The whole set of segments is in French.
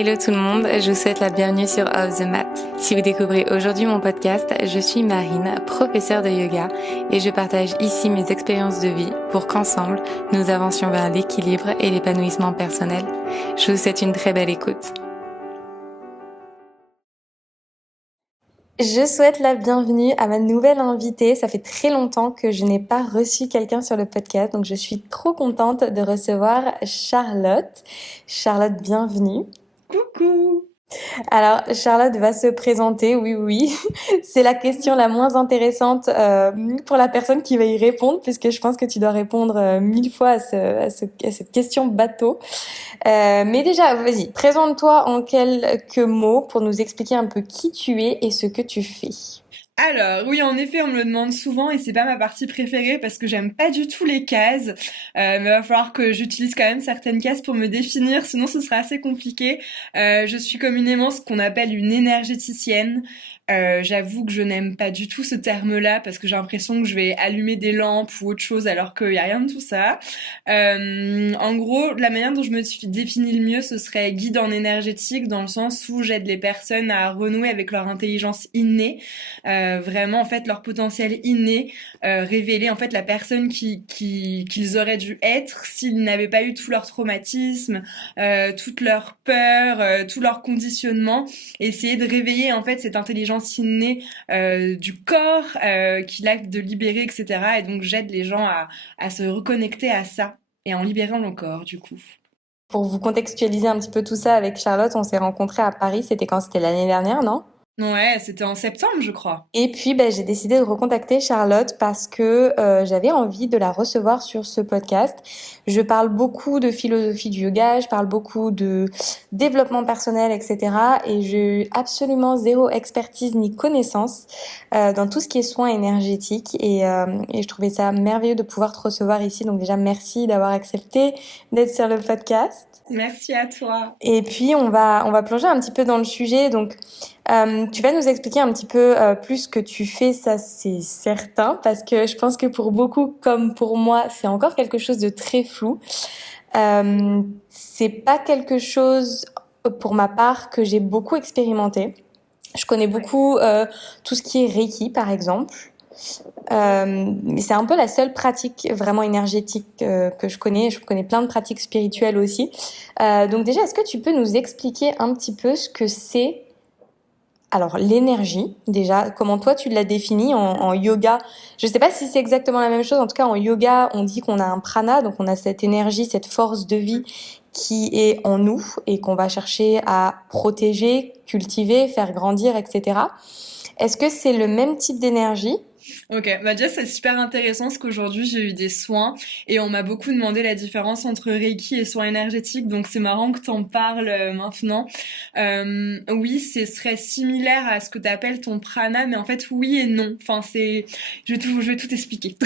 Hello tout le monde, je vous souhaite la bienvenue sur Off the Mat. Si vous découvrez aujourd'hui mon podcast, je suis Marine, professeure de yoga, et je partage ici mes expériences de vie pour qu'ensemble, nous avancions vers l'équilibre et l'épanouissement personnel. Je vous souhaite une très belle écoute. Je souhaite la bienvenue à ma nouvelle invitée. Ça fait très longtemps que je n'ai pas reçu quelqu'un sur le podcast, donc je suis trop contente de recevoir Charlotte. Charlotte, bienvenue. Coucou! Alors, Charlotte va se présenter, oui. C'est la question la moins intéressante pour la personne qui va y répondre, puisque je pense que tu dois répondre 1000 fois à cette question bateau. Mais déjà, vas-y, présente-toi en quelques mots pour nous expliquer un peu qui tu es et ce que tu fais. Alors, oui, en effet, on me le demande souvent et c'est pas ma partie préférée parce que j'aime pas du tout les cases. Mais va falloir que j'utilise quand même certaines cases pour me définir, sinon ce sera assez compliqué. Je suis communément ce qu'on appelle une énergéticienne. J'avoue que je n'aime pas du tout ce terme-là parce que j'ai l'impression que je vais allumer des lampes ou autre chose alors qu'il y a rien de tout ça. En gros, la manière dont je me suis définie le mieux, ce serait guide en énergétique dans le sens où j'aide les personnes à renouer avec leur intelligence innée. Vraiment en fait leur potentiel inné, révéler en fait la personne qu'ils auraient dû être s'ils n'avaient pas eu tout leur traumatisme, toute leur peur, tout leur conditionnement, essayer de réveiller en fait cette intelligence innée du corps qu'il a de libérer, etc. Et donc j'aide les gens à se reconnecter à ça et en libérant le corps du coup. Pour vous contextualiser un petit peu tout ça avec Charlotte, on s'est rencontrés à Paris, c'était quand? C'était l'année dernière, non? Ouais, c'était en septembre je crois. Et puis, j'ai décidé de recontacter Charlotte parce que j'avais envie de la recevoir sur ce podcast. Je parle beaucoup de philosophie du yoga, je parle beaucoup de développement personnel, etc. Et j'ai absolument zéro expertise ni connaissance dans tout ce qui est soins énergétiques. Et je trouvais ça merveilleux de pouvoir te recevoir ici. Donc déjà, merci d'avoir accepté d'être sur le podcast. Merci à toi. Et puis on va plonger un petit peu dans le sujet. Donc tu vas nous expliquer un petit peu plus ce que tu fais, ça c'est certain, parce que je pense que pour beaucoup comme pour moi, c'est encore quelque chose de très flou. C'est pas quelque chose pour ma part que j'ai beaucoup expérimenté. Je connais beaucoup tout ce qui est Reiki par exemple. Mais c'est un peu la seule pratique vraiment énergétique que je connais. Je connais plein de pratiques spirituelles aussi. Donc déjà, est-ce que tu peux nous expliquer un petit peu ce que c'est, alors l'énergie, déjà, comment toi tu l'as définie en yoga? Je sais pas si c'est exactement la même chose. En tout cas, en yoga, on dit qu'on a un prana, donc on a cette énergie, cette force de vie qui est en nous et qu'on va chercher à protéger, cultiver, faire grandir, etc. Est-ce que c'est le même type d'énergie? Ok, bah déjà c'est super intéressant parce qu'aujourd'hui j'ai eu des soins et on m'a beaucoup demandé la différence entre Reiki et soins énergétiques, donc c'est marrant que t'en parles maintenant. Oui, ce serait similaire à ce que t'appelles ton prana, mais en fait oui et non. Enfin je vais tout expliquer.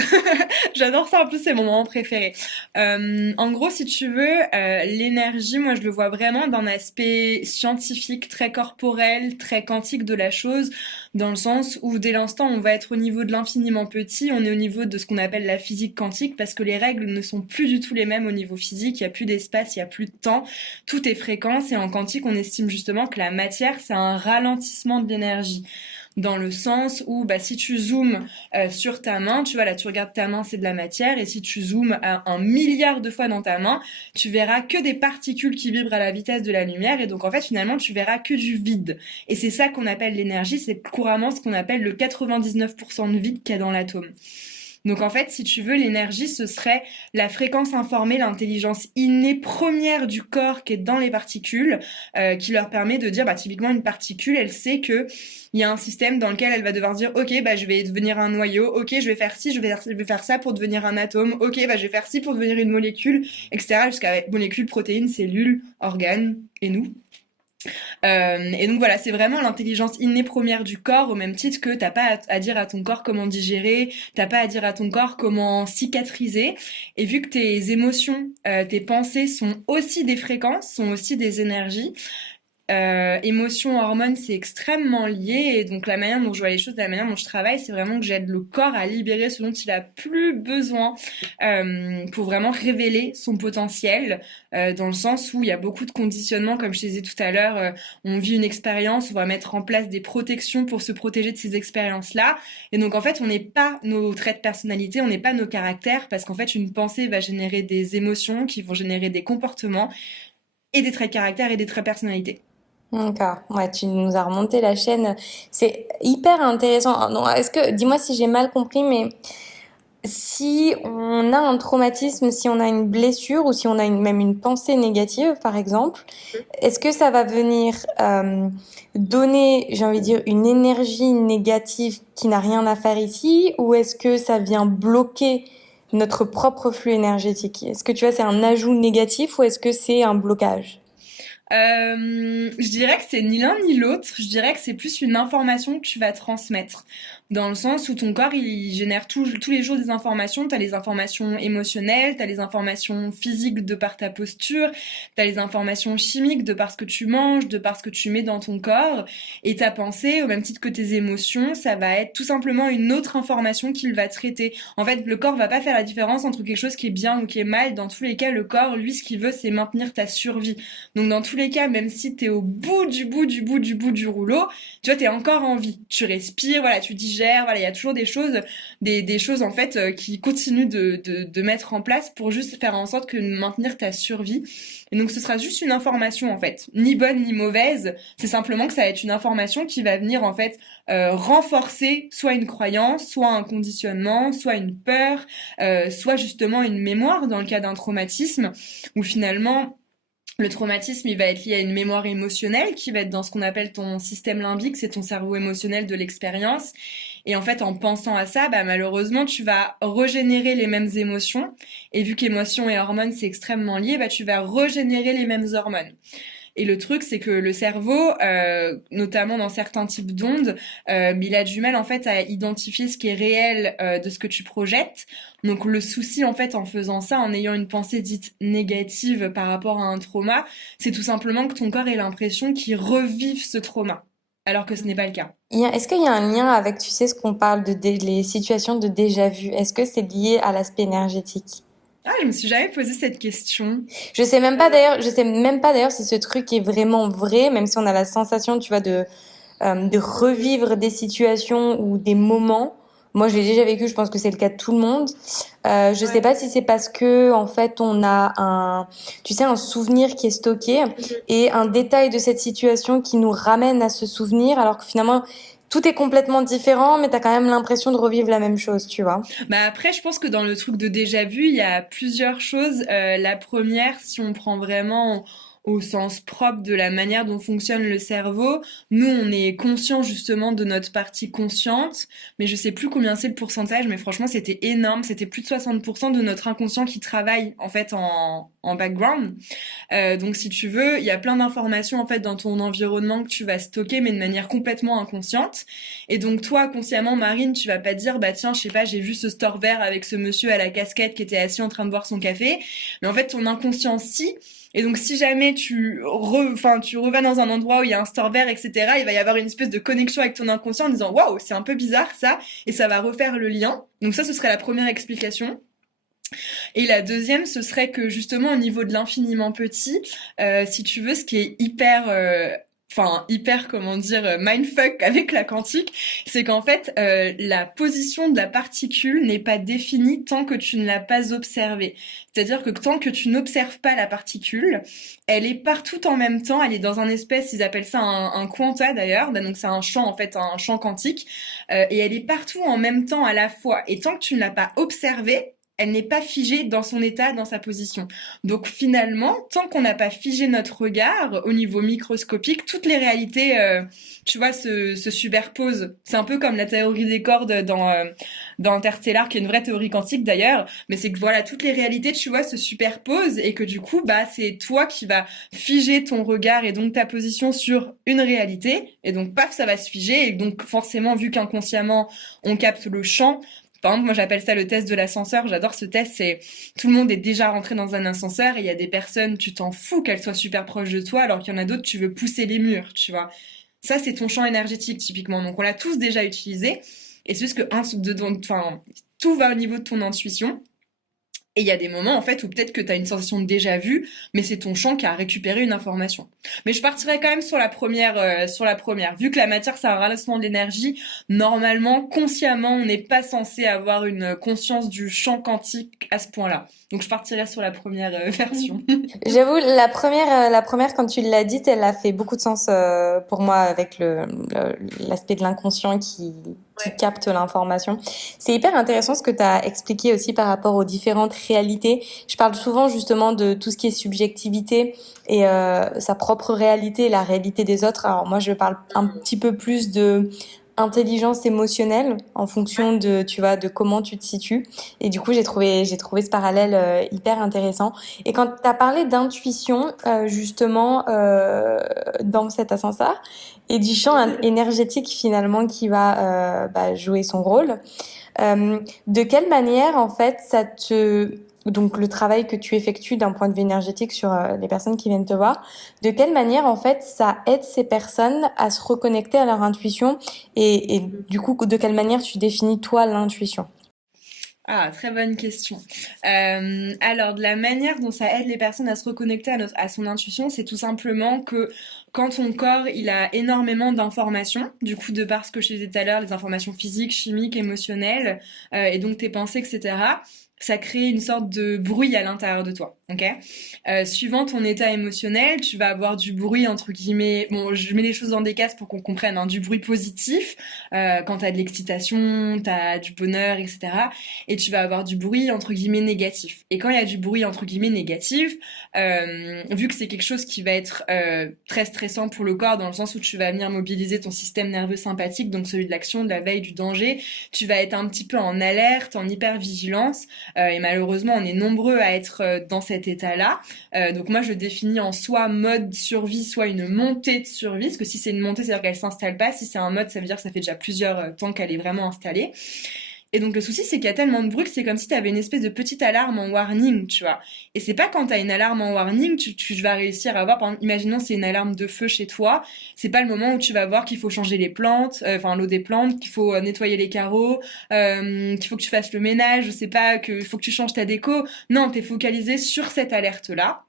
J'adore ça, en plus c'est mon moment préféré. En gros, si tu veux, l'énergie, moi je le vois vraiment d'un aspect scientifique, très corporel, très quantique de la chose, dans le sens où dès l'instant on va être au niveau de l'infiniment petit, on est au niveau de ce qu'on appelle la physique quantique, parce que les règles ne sont plus du tout les mêmes au niveau physique, il y a plus d'espace, il y a plus de temps, tout est fréquence, et en quantique on estime justement que la matière c'est un ralentissement de l'énergie. Dans le sens où si tu zoomes sur ta main, tu vois là tu regardes ta main, c'est de la matière, et si tu zoomes un milliard de fois dans ta main, tu verras que des particules qui vibrent à la vitesse de la lumière, et donc en fait finalement tu verras que du vide. Et c'est ça qu'on appelle l'énergie, c'est couramment ce qu'on appelle le 99% de vide qu'il y a dans l'atome. Donc en fait, si tu veux, l'énergie, ce serait la fréquence informée, l'intelligence innée première du corps qui est dans les particules, qui leur permet de dire, typiquement une particule, elle sait que il y a un système dans lequel elle va devoir dire, ok, je vais devenir un noyau, ok, je vais faire ci, je vais faire ça pour devenir un atome, ok, je vais faire ci pour devenir une molécule, etc. Jusqu'à molécules, protéines, cellules, organes et nous. Et donc voilà, c'est vraiment l'intelligence innée première du corps, au même titre que t'as pas à dire à ton corps comment digérer, t'as pas à dire à ton corps comment cicatriser. Et vu que tes émotions, tes pensées sont aussi des fréquences, sont aussi des énergies, émotions, hormones, c'est extrêmement lié. Et donc la manière dont je vois les choses, la manière dont je travaille, c'est vraiment que j'aide le corps à libérer ce dont il a plus besoin pour vraiment révéler son potentiel. Dans le sens où il y a beaucoup de conditionnements, comme je te disais tout à l'heure, on vit une expérience, on va mettre en place des protections pour se protéger de ces expériences-là. Et donc en fait, on n'est pas nos traits de personnalité, on n'est pas nos caractères, parce qu'en fait, une pensée va générer des émotions qui vont générer des comportements et des traits de caractère et des traits de personnalité. D'accord. Ouais, tu nous as remonté la chaîne. C'est hyper intéressant. Ah, non, est-ce que, dis-moi si j'ai mal compris, mais si on a un traumatisme, si on a une blessure ou si on a même une pensée négative, par exemple, est-ce que ça va venir donner, j'ai envie de dire, une énergie négative qui n'a rien à faire ici, ou est-ce que ça vient bloquer notre propre flux énergétique? Est-ce que tu vois, c'est un ajout négatif ou est-ce que c'est un blocage? Je dirais que c'est ni l'un ni l'autre. Je dirais que c'est plus une information que tu vas transmettre. Dans le sens où ton corps, il génère tous les jours des informations. T'as les informations émotionnelles, t'as les informations physiques de par ta posture, t'as les informations chimiques de par ce que tu manges, de par ce que tu mets dans ton corps. Et ta pensée, au même titre que tes émotions, ça va être tout simplement une autre information qu'il va traiter. En fait, le corps va pas faire la différence entre quelque chose qui est bien ou qui est mal. Dans tous les cas, le corps, lui, ce qu'il veut, c'est maintenir ta survie. Donc dans tous les cas, même si t'es au bout du bout du bout du bout du rouleau, tu vois, t'es encore en vie. Tu respires, voilà, tu digères, voilà, il y a toujours des choses, des choses en fait qui continuent de mettre en place pour juste faire en sorte que maintenir ta survie. Et donc ce sera juste une information en fait, ni bonne ni mauvaise. C'est simplement que ça va être une information qui va venir en fait renforcer soit une croyance, soit un conditionnement, soit une peur, soit justement une mémoire dans le cas d'un traumatisme, où finalement le traumatisme, il va être lié à une mémoire émotionnelle qui va être dans ce qu'on appelle ton système limbique, c'est ton cerveau émotionnel de l'expérience. Et en fait, en pensant à ça, bah, malheureusement, tu vas régénérer les mêmes émotions. Et vu qu'émotions et hormones, c'est extrêmement lié, bah, tu vas régénérer les mêmes hormones. Et le truc, c'est que le cerveau, notamment dans certains types d'ondes, il a du mal en fait à identifier ce qui est réel de ce que tu projettes. Donc le souci en fait en faisant ça, en ayant une pensée dite négative par rapport à un trauma, c'est tout simplement que ton corps ait l'impression qu'il revive ce trauma, alors que ce n'est pas le cas. Est-ce qu'il y a un lien avec, tu sais, ce qu'on parle de les situations de déjà vu? Est-ce que c'est lié à l'aspect énergétique? Ah, je me suis jamais posé cette question. Je sais même pas d'ailleurs si ce truc est vraiment vrai, même si on a la sensation, tu vois, de revivre des situations ou des moments. Moi, je l'ai déjà vécu, je pense que c'est le cas de tout le monde. Je sais Ouais. pas si c'est parce que, en fait, on a tu sais, un souvenir qui est stocké et un détail de cette situation qui nous ramène à ce souvenir, alors que finalement, tout est complètement différent, mais t'as quand même l'impression de revivre la même chose, tu vois. Bah après, je pense que dans le truc de déjà vu, il y a plusieurs choses. La première, si on prend vraiment au sens propre de la manière dont fonctionne le cerveau, nous, on est conscient justement de notre partie consciente, mais je sais plus combien c'est le pourcentage, mais franchement, c'était énorme. C'était plus de 60% de notre inconscient qui travaille en fait en background. Donc si tu veux, il y a plein d'informations en fait dans ton environnement que tu vas stocker, mais de manière complètement inconsciente. Et donc toi, consciemment, Marine, tu vas pas dire, bah tiens, je sais pas, j'ai vu ce store vert avec ce monsieur à la casquette qui était assis en train de boire son café. Mais en fait, ton inconscient, si. Et donc, si jamais tu revas dans un endroit où il y a un store vert, etc., il va y avoir une espèce de connexion avec ton inconscient en disant, waouh, c'est un peu bizarre ça, et ça va refaire le lien. Donc ça, ce serait la première explication. Et la deuxième, ce serait que justement au niveau de l'infiniment petit, si tu veux, ce qui est hyper comment dire mindfuck avec la quantique, c'est qu'en fait la position de la particule n'est pas définie tant que tu ne l'as pas observée. C'est-à-dire que tant que tu n'observes pas la particule, elle est partout en même temps, elle est dans un espèce, ils appellent ça un quanta d'ailleurs, donc c'est un champ en fait, un champ quantique, et elle est partout en même temps à la fois. Et tant que tu ne l'as pas observée, elle n'est pas figée dans son état, dans sa position. Donc finalement, tant qu'on n'a pas figé notre regard au niveau microscopique, toutes les réalités, tu vois, se superposent. C'est un peu comme la théorie des cordes dans Interstellar, qui est une vraie théorie quantique d'ailleurs, mais c'est que voilà, toutes les réalités, tu vois, se superposent et que du coup, bah, c'est toi qui vas figer ton regard et donc ta position sur une réalité, et donc paf, ça va se figer, et donc forcément, vu qu'inconsciemment, on capte le champ, Par exemple, moi j'appelle ça le test de l'ascenseur. J'adore ce test. C'est tout le monde est déjà rentré dans un ascenseur et il y a des personnes, tu t'en fous qu'elles soient super proches de toi, alors qu'il y en a d'autres, tu veux pousser les murs, tu vois. Ça, c'est ton champ énergétique typiquement. Donc on l'a tous déjà utilisé. Et c'est juste que enfin, tout va au niveau de ton intuition. Et il y a des moments, en fait, où peut-être que tu as une sensation de déjà vu, mais c'est ton champ qui a récupéré une information. Mais je partirais quand même sur la première, sur la première. Vu que la matière, c'est un ralentissement de l'énergie, normalement, consciemment, on n'est pas censé avoir une conscience du champ quantique à ce point-là. Donc je partirais sur la première version. J'avoue, la première, quand tu l'as dite, elle a fait beaucoup de sens pour moi avec l'aspect de l'inconscient qui Ouais. capte l'information. C'est hyper intéressant ce que tu as expliqué aussi par rapport aux différentes réalités. Je parle souvent justement de tout ce qui est subjectivité et sa propre réalité, la réalité des autres. Alors moi, je parle un petit peu plus de intelligence émotionnelle en fonction de, tu vois, de comment tu te situes. Et du coup, j'ai trouvé ce parallèle hyper intéressant. Et quand tu as parlé d'intuition, justement, dans cet ascenseur, et du champ énergétique finalement qui va jouer son rôle, de quelle manière, en fait, donc le travail que tu effectues d'un point de vue énergétique sur les personnes qui viennent te voir, de quelle manière, en fait, ça aide ces personnes à se reconnecter à leur intuition et du coup, de quelle manière tu définis, toi, l'intuition? Ah, très bonne question. Alors, de la manière dont ça aide les personnes à se reconnecter à son intuition, c'est tout simplement que quand ton corps, il a énormément d'informations, du coup, de par ce que je te disais tout à l'heure, les informations physiques, chimiques, émotionnelles, et donc tes pensées, etc., ça crée une sorte de bruit à l'intérieur de toi, ok? Suivant ton état émotionnel, tu vas avoir du bruit, entre guillemets, bon, je mets les choses dans des cases pour qu'on comprenne, hein, du bruit positif, quand t'as de l'excitation, t'as du bonheur, etc. Et tu vas avoir du bruit entre guillemets négatif. Et quand il y a du bruit entre guillemets négatif, vu que c'est quelque chose qui va être très stressant pour le corps dans le sens où tu vas venir mobiliser ton système nerveux sympathique, donc celui de l'action, de la veille, du danger, tu vas être un petit peu en alerte, en hypervigilance. Et malheureusement, on est nombreux à être dans cet état-là. Donc moi, je définis en soit mode survie, soit une montée de survie. Parce que si c'est une montée, c'est-à-dire qu'elle s'installe pas. Si c'est un mode, ça veut dire que ça fait déjà plusieurs temps qu'elle est vraiment installée. Et donc le souci, c'est qu'il y a tellement de bruit que c'est comme si tu avais une espèce de petite alarme en warning, tu vois. Et c'est pas quand tu as une alarme en warning, tu vas réussir à voir, par exemple, imaginons c'est une alarme de feu chez toi, c'est pas le moment où tu vas voir qu'il faut changer les plantes, enfin l'eau des plantes, qu'il faut nettoyer les carreaux, qu'il faut que tu fasses le ménage, je sais pas, qu'il faut que tu changes ta déco. Non, t'es focalisé sur cette alerte-là.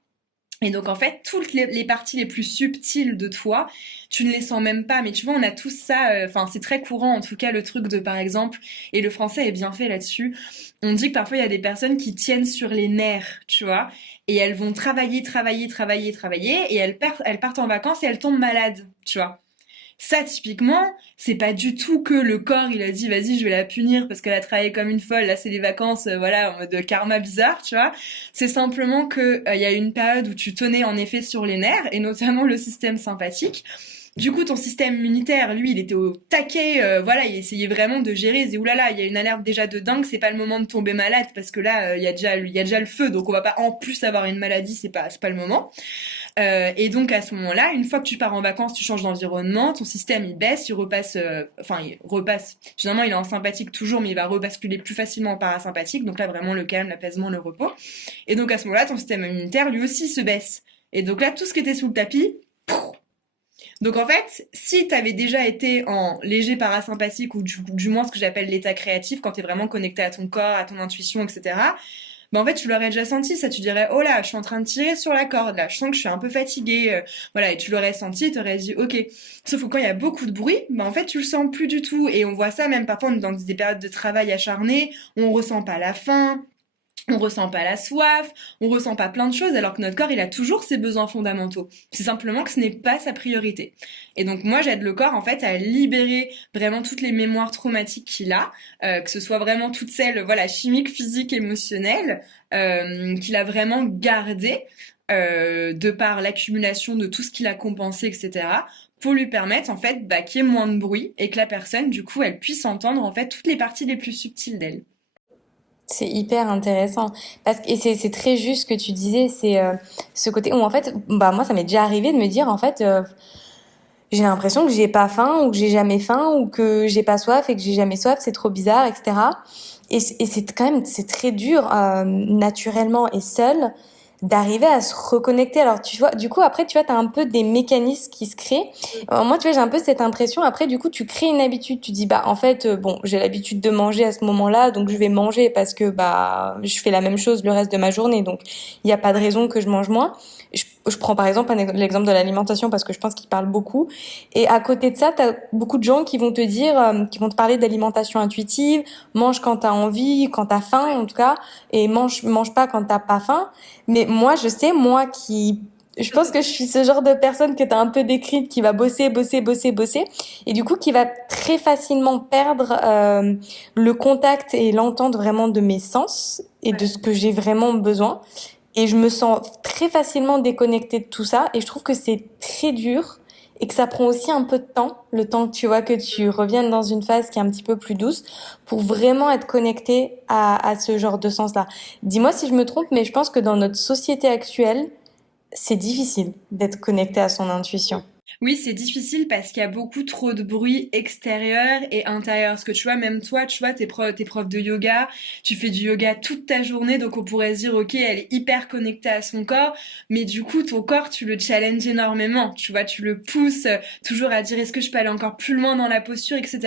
Et donc en fait, toutes les parties les plus subtiles de toi, tu ne les sens même pas. Mais tu vois, on a tous ça. Enfin, c'est très courant en tout cas le truc de par exemple. Et le français est bien fait là-dessus. On dit que parfois il y a des personnes qui tiennent sur les nerfs, tu vois, et elles vont travailler, travailler, travailler, travailler, et elles partent en vacances et elles tombent malades, tu vois. Ça, typiquement, c'est pas du tout que le corps, il a dit, vas-y, je vais la punir parce qu'elle a travaillé comme une folle. Là, c'est les vacances, voilà, en mode karma bizarre, tu vois. C'est simplement que il y a eu une période où tu tenais en effet sur les nerfs et notamment le système sympathique. Du coup, ton système immunitaire, lui, il était au taquet, voilà, il essayait vraiment de gérer. Il disait, oulala, il y a une alerte déjà de dingue, c'est pas le moment de tomber malade parce que là, il y a déjà le feu, donc on va pas en plus avoir une maladie, c'est pas le moment. Et donc à ce moment-là, une fois que tu pars en vacances, tu changes d'environnement, ton système il baisse, il repasse, enfin il repasse. Généralement il est en sympathique toujours, mais il va rebasculer plus facilement en parasympathique. Donc là vraiment le calme, l'apaisement, le repos. Et donc à ce moment-là, ton système immunitaire lui aussi se baisse. Et donc là tout ce qui était sous le tapis. Donc en fait, si t'avais déjà été en léger parasympathique ou du moins ce que j'appelle l'état créatif, quand t'es vraiment connecté à ton corps, à ton intuition, etc. Ben en fait, tu l'aurais déjà senti, ça, tu dirais, oh là, je suis en train de tirer sur la corde, là, je sens que je suis un peu fatiguée, voilà, et tu l'aurais senti, tu aurais dit, ok. Sauf que quand il y a beaucoup de bruit, ben en fait, tu le sens plus du tout, et on voit ça même parfois, on est dans des périodes de travail acharné, on ressent pas la faim, on ressent pas la soif, on ressent pas plein de choses, alors que notre corps, il a toujours ses besoins fondamentaux. C'est simplement que ce n'est pas sa priorité. Et donc, moi, j'aide le corps, en fait, à libérer vraiment toutes les mémoires traumatiques qu'il a, que ce soit vraiment toutes celles, voilà, chimiques, physiques, émotionnelles, qu'il a vraiment gardées, de par l'accumulation de tout ce qu'il a compensé, etc., pour lui permettre, en fait, bah, qu'il y ait moins de bruit et que la personne, du coup, elle puisse entendre, en fait, toutes les parties les plus subtiles d'elle. C'est hyper intéressant parce que et c'est très juste ce que tu disais, c'est ce côté où en fait bah moi ça m'est déjà arrivé de me dire en fait j'ai l'impression que j'ai pas faim ou que j'ai jamais faim ou que j'ai pas soif et que j'ai jamais soif, c'est trop bizarre, etc. et c'est quand même, c'est très dur, naturellement et seul, d'arriver à se reconnecter. Alors, tu vois, du coup, après, tu vois, t'as un peu des mécanismes qui se créent. Alors, moi, tu vois, j'ai un peu cette impression. Après, du coup, tu crées une habitude. Tu dis, bah, en fait, bon, j'ai l'habitude de manger à ce moment-là, donc je vais manger parce que, bah, je fais la même chose le reste de ma journée. Donc, il n'y a pas de raison que je mange moins. Je prends par exemple l'exemple de l'alimentation parce que je pense qu'il parle beaucoup. Et à côté de ça, t'as beaucoup de gens qui vont te dire, qui vont te parler d'alimentation intuitive, mange quand t'as envie, quand t'as faim, en tout cas, et mange pas quand t'as pas faim. Mais moi, je sais, je pense que je suis ce genre de personne que tu as un peu décrite, qui va bosser, bosser, bosser, bosser, et du coup qui va très facilement perdre le contact et l'entente vraiment de mes sens et de ce que j'ai vraiment besoin. Et je me sens très facilement déconnectée de tout ça, et je trouve que c'est très dur et que ça prend aussi un peu de temps, le temps que tu vois que tu reviennes dans une phase qui est un petit peu plus douce, pour vraiment être connecté à ce genre de sens-là. Dis-moi si je me trompe, mais je pense que dans notre société actuelle, c'est difficile d'être connecté à son intuition. Oui, c'est difficile parce qu'il y a beaucoup trop de bruit extérieur et intérieur. Parce que tu vois, même toi, tu vois, t'es prof de yoga, tu fais du yoga toute ta journée, donc on pourrait se dire, ok, elle est hyper connectée à son corps, mais du coup, ton corps, tu le challenges énormément. Tu vois, tu le pousses toujours à dire, est-ce que je peux aller encore plus loin dans la posture, etc.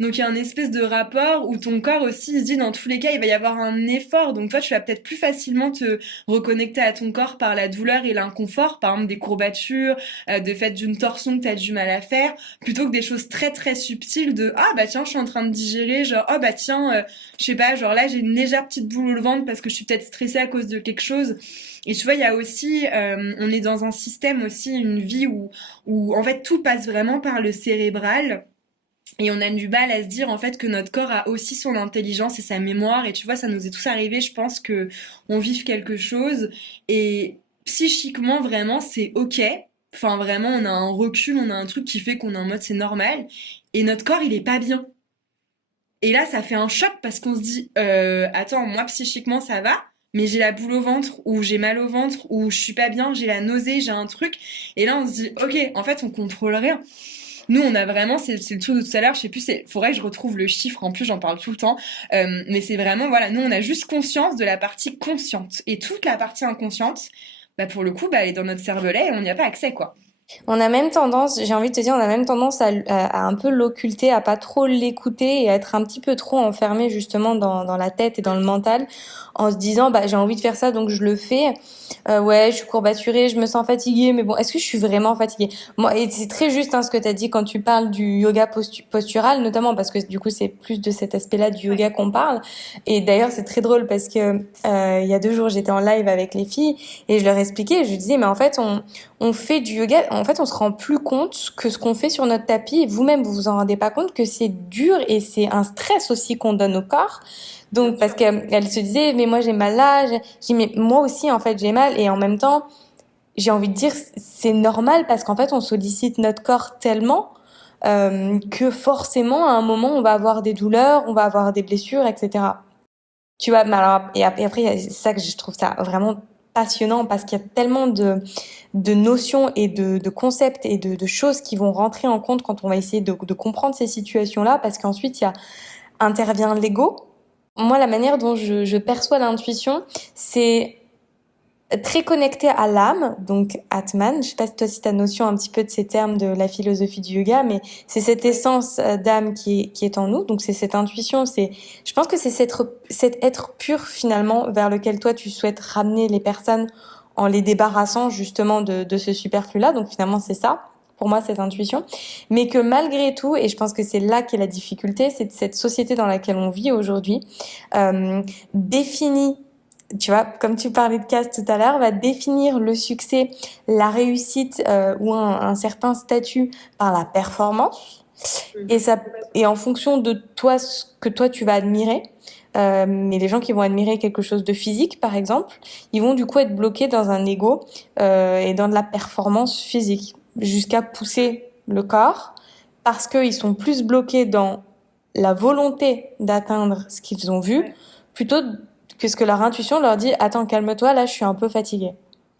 Donc il y a un espèce de rapport où ton corps aussi, il se dit, dans tous les cas, il va y avoir un effort. Donc toi, tu vas peut-être plus facilement te reconnecter à ton corps par la douleur et l'inconfort, par exemple des courbatures, de fait d'une torsion que t'as du mal à faire, plutôt que des choses très très subtiles de ah bah tiens je suis en train de digérer, genre oh bah tiens je sais pas, genre là j'ai une légère petite boule au ventre parce que je suis peut-être stressée à cause de quelque chose. Et tu vois il y a aussi on est dans un système aussi, une vie où en fait tout passe vraiment par le cérébral. Et on a du mal à se dire en fait que notre corps a aussi son intelligence et sa mémoire. Et tu vois, ça nous est tous arrivé, je pense que on vive quelque chose et psychiquement vraiment c'est ok. Enfin vraiment on a un recul, on a un truc qui fait qu'on est en mode c'est normal. Et notre corps il est pas bien. Et là ça fait un choc parce qu'on se dit attends moi psychiquement ça va. Mais j'ai la boule au ventre, ou j'ai mal au ventre, ou je suis pas bien, j'ai la nausée, j'ai un truc. Et là on se dit ok en fait on contrôle rien. Nous, on a vraiment, c'est le truc de tout à l'heure, je sais plus, faudrait que je retrouve le chiffre, en plus j'en parle tout le temps, mais c'est vraiment, voilà, nous on a juste conscience de la partie consciente. Et toute la partie inconsciente, bah pour le coup, bah elle est dans notre cervelet et on n'y a pas accès, quoi. On a même tendance, j'ai envie de te dire, on a même tendance à un peu l'occulter, à pas trop l'écouter et à être un petit peu trop enfermé justement dans la tête et dans le mental, en se disant bah j'ai envie de faire ça donc je le fais. Ouais, je suis courbaturée, je me sens fatiguée, mais bon, est-ce que je suis vraiment fatiguée? Moi, et c'est très juste hein, ce que tu as dit quand tu parles du yoga postural, notamment parce que du coup c'est plus de cet aspect-là du yoga qu'on parle. Et d'ailleurs c'est très drôle parce que il y a 2 jours j'étais en live avec les filles et je leur expliquais, je disais mais en fait on fait du yoga, en fait, on se rend plus compte que ce qu'on fait sur notre tapis, et vous-même, vous vous en rendez pas compte que c'est dur et c'est un stress aussi qu'on donne au corps. Donc, parce qu'elle se disait, mais moi, j'ai mal là, j'ai, mais moi aussi, en fait, j'ai mal, et en même temps, j'ai envie de dire, c'est normal parce qu'en fait, on sollicite notre corps tellement, que forcément, à un moment, on va avoir des douleurs, on va avoir des blessures, etc. Tu vois, mais alors, et après, c'est ça que je trouve ça vraiment passionnant parce qu'il y a tellement de notions et de concepts et de choses qui vont rentrer en compte quand on va essayer de comprendre ces situations-là parce qu'ensuite, intervient l'ego. Moi, la manière dont je perçois l'intuition, c'est très connecté à l'âme, donc Atman. Je sais pas si toi si t'as notion un petit peu de ces termes de la philosophie du yoga, mais c'est cette essence d'âme qui est en nous. Donc c'est cette intuition, je pense que c'est cet être pur finalement vers lequel toi tu souhaites ramener les personnes en les débarrassant justement de ce superflu-là. Donc finalement c'est ça. Pour moi, cette intuition, mais que malgré tout, et je pense que c'est là qu'est la difficulté, c'est cette société dans laquelle on vit aujourd'hui, définit, tu vois, comme tu parlais de caste tout à l'heure, va définir le succès, la réussite ou un certain statut par la performance. Et ça, et en fonction de toi, ce que toi tu vas admirer, mais les gens qui vont admirer quelque chose de physique, par exemple, ils vont du coup être bloqués dans un ego et dans de la performance physique, jusqu'à pousser le corps, parce qu'ils sont plus bloqués dans la volonté d'atteindre ce qu'ils ont vu, plutôt que ce que leur intuition leur dit, attends, calme-toi, là, je suis un peu fatiguée.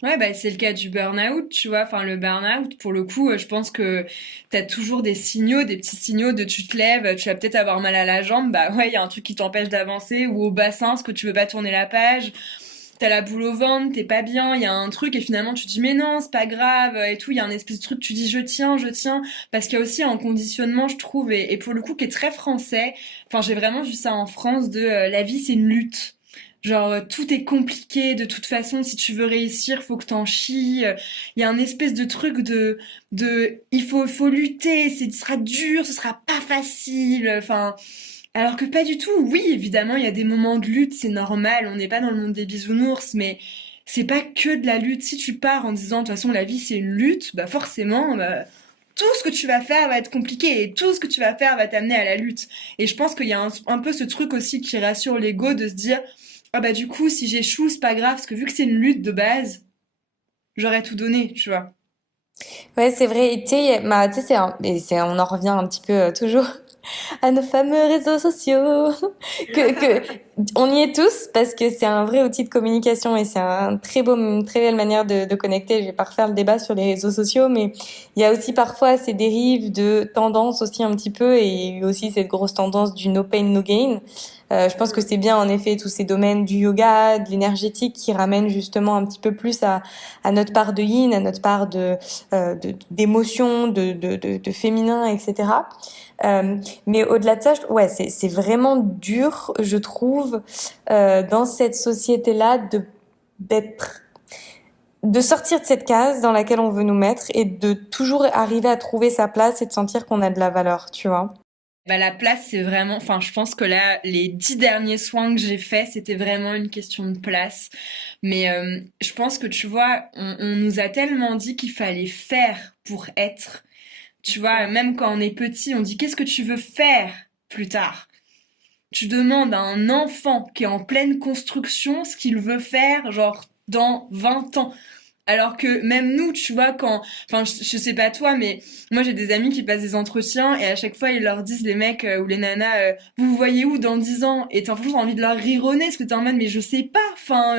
Ouais, bah, c'est le cas du burn-out, tu vois. Enfin, le burn-out, pour le coup, je pense que t'as toujours des signaux, des petits signaux de tu te lèves, tu vas peut-être avoir mal à la jambe, bah ouais, il y a un truc qui t'empêche d'avancer, ou au bassin, parce que tu veux pas tourner la page. T'as la boule au ventre, t'es pas bien, il y a un truc, et finalement tu te dis mais non, c'est pas grave, et tout. Il y a un espèce de truc, tu dis je tiens, parce qu'il y a aussi un conditionnement, je trouve, et pour le coup, qui est très français. Enfin, j'ai vraiment vu ça en France, de la vie, c'est une lutte. Genre, tout est compliqué, de toute façon, si tu veux réussir, faut que t'en chies. Il y a un espèce de truc faut lutter, ce sera dur, ce sera pas facile. Enfin, alors que pas du tout. Oui, évidemment, il y a des moments de lutte, c'est normal, on n'est pas dans le monde des bisounours, mais c'est pas que de la lutte. Si tu pars en disant, de toute façon, la vie c'est une lutte, bah forcément, bah, tout ce que tu vas faire va être compliqué et tout ce que tu vas faire va t'amener à la lutte. Et je pense qu'il y a un peu ce truc aussi qui rassure l'ego de se dire, ah bah du coup, si j'échoue, c'est pas grave, parce que vu que c'est une lutte de base, j'aurais tout donné, tu vois. Ouais, c'est vrai. Et tu sais, bah, tu sais, on en revient un petit peu toujours à nos fameux réseaux sociaux. Que on y est tous parce que c'est un vrai outil de communication et c'est un une très belle manière de connecter. Je vais pas refaire le débat sur les réseaux sociaux, mais il y a aussi parfois ces dérives de tendance aussi un petit peu et aussi cette grosse tendance du no pain, no gain. Je pense que c'est bien en effet tous ces domaines du yoga, de l'énergétique qui ramènent justement un petit peu plus à notre part de yin, à notre part d'émotion, de féminin, etc. Mais au-delà de ça, ouais, c'est vraiment dur, je trouve, dans cette société-là d'être de sortir de cette case dans laquelle on veut nous mettre et de toujours arriver à trouver sa place et de sentir qu'on a de la valeur, tu vois. Bah, la place, c'est vraiment, enfin, je pense que là, les 10 derniers soins que j'ai faits, c'était vraiment une question de place. Mais je pense que, tu vois, on nous a tellement dit qu'il fallait faire pour être. Tu vois, même quand on est petit, on dit qu'est-ce que tu veux faire plus tard? Tu demandes à un enfant qui est en pleine construction ce qu'il veut faire, genre, dans 20 ans. Alors que même nous, tu vois, enfin, je sais pas toi, mais moi j'ai des amis qui passent des entretiens et à chaque fois ils leur disent les mecs ou les nanas, vous vous voyez où dans 10 ans? Et t'as franchement envie de leur rironner parce que t'es en mode, mais je sais pas, enfin,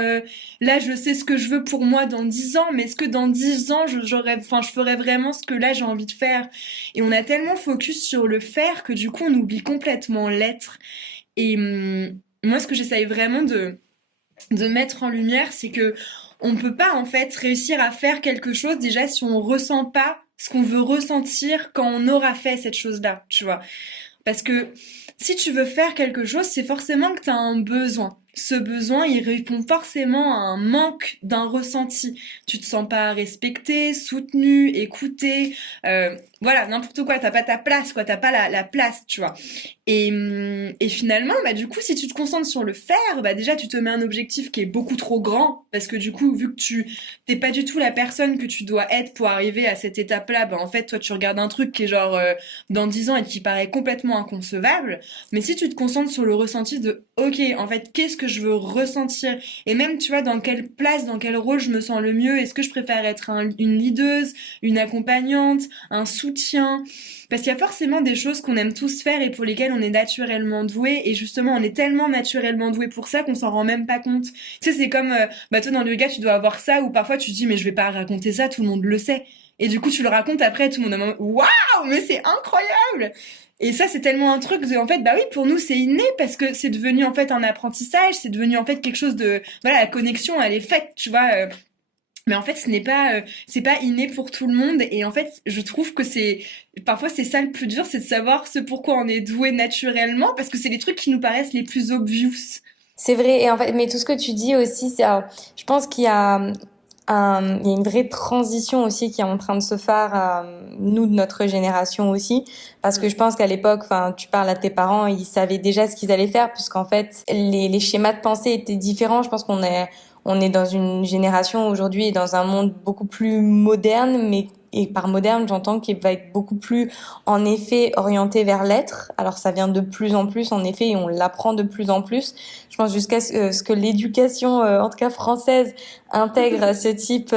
là je sais ce que je veux pour moi dans 10 ans, mais est-ce que dans 10 ans je ferais vraiment ce que là j'ai envie de faire? Et on a tellement focus sur le faire que du coup on oublie complètement l'être. Et moi ce que j'essaye vraiment de mettre en lumière, c'est que on peut pas en fait réussir à faire quelque chose déjà si on ressent pas ce qu'on veut ressentir quand on aura fait cette chose-là, tu vois. Parce que si tu veux faire quelque chose, c'est forcément que tu as un besoin. Ce besoin, il répond forcément à un manque d'un ressenti. Tu te sens pas respecté, soutenu, écouté, voilà, n'importe quoi. T'as pas ta place, quoi. T'as pas la place, tu vois. Et finalement, bah du coup, si tu te concentres sur le faire, bah déjà tu te mets un objectif qui est beaucoup trop grand, parce que du coup, vu que tu t'es pas du tout la personne que tu dois être pour arriver à cette étape-là, bah en fait, toi tu regardes un truc qui est genre dans 10 ans et qui paraît complètement inconcevable. Mais si tu te concentres sur le ressenti de, ok, en fait, qu'est-ce que je veux ressentir? Et même, tu vois, dans quelle place, dans quel rôle je me sens le mieux? Est-ce que je préfère être une leaduse, une accompagnante, un soutien? Parce qu'il y a forcément des choses qu'on aime tous faire et pour lesquelles on est naturellement doué. Et justement, on est tellement naturellement doué pour ça qu'on s'en rend même pas compte. Tu sais, c'est comme, bah toi dans le yoga, tu dois avoir ça, ou parfois tu te dis, mais je vais pas raconter ça, tout le monde le sait. Et du coup, tu le racontes après, tout le monde a waouh, mais c'est incroyable! Et ça, c'est tellement un truc de, en fait, bah oui, pour nous, c'est inné parce que c'est devenu, en fait, un apprentissage, c'est devenu, en fait, quelque chose de, voilà, la connexion, elle est faite, tu vois. Mais en fait, c'est pas inné pour tout le monde. Et en fait, je trouve que parfois, c'est ça le plus dur, c'est de savoir ce pourquoi on est doué naturellement parce que c'est les trucs qui nous paraissent les plus obvious. C'est vrai, et en fait, mais tout ce que tu dis aussi, je pense qu'il y a il y a une vraie transition aussi qui est en train de se faire, nous de notre génération aussi, parce que je pense qu'à l'époque, enfin, tu parles à tes parents, ils savaient déjà ce qu'ils allaient faire, puisqu'en fait, les schémas de pensée étaient différents. Je pense on est dans une génération aujourd'hui et dans un monde beaucoup plus moderne, mais et par moderne, j'entends qu'il va être beaucoup plus, en effet, orienté vers l'être. Alors ça vient de plus en plus, en effet, et on l'apprend de plus en plus. Je pense jusqu'à ce que l'éducation, en tout cas française, intègre ce type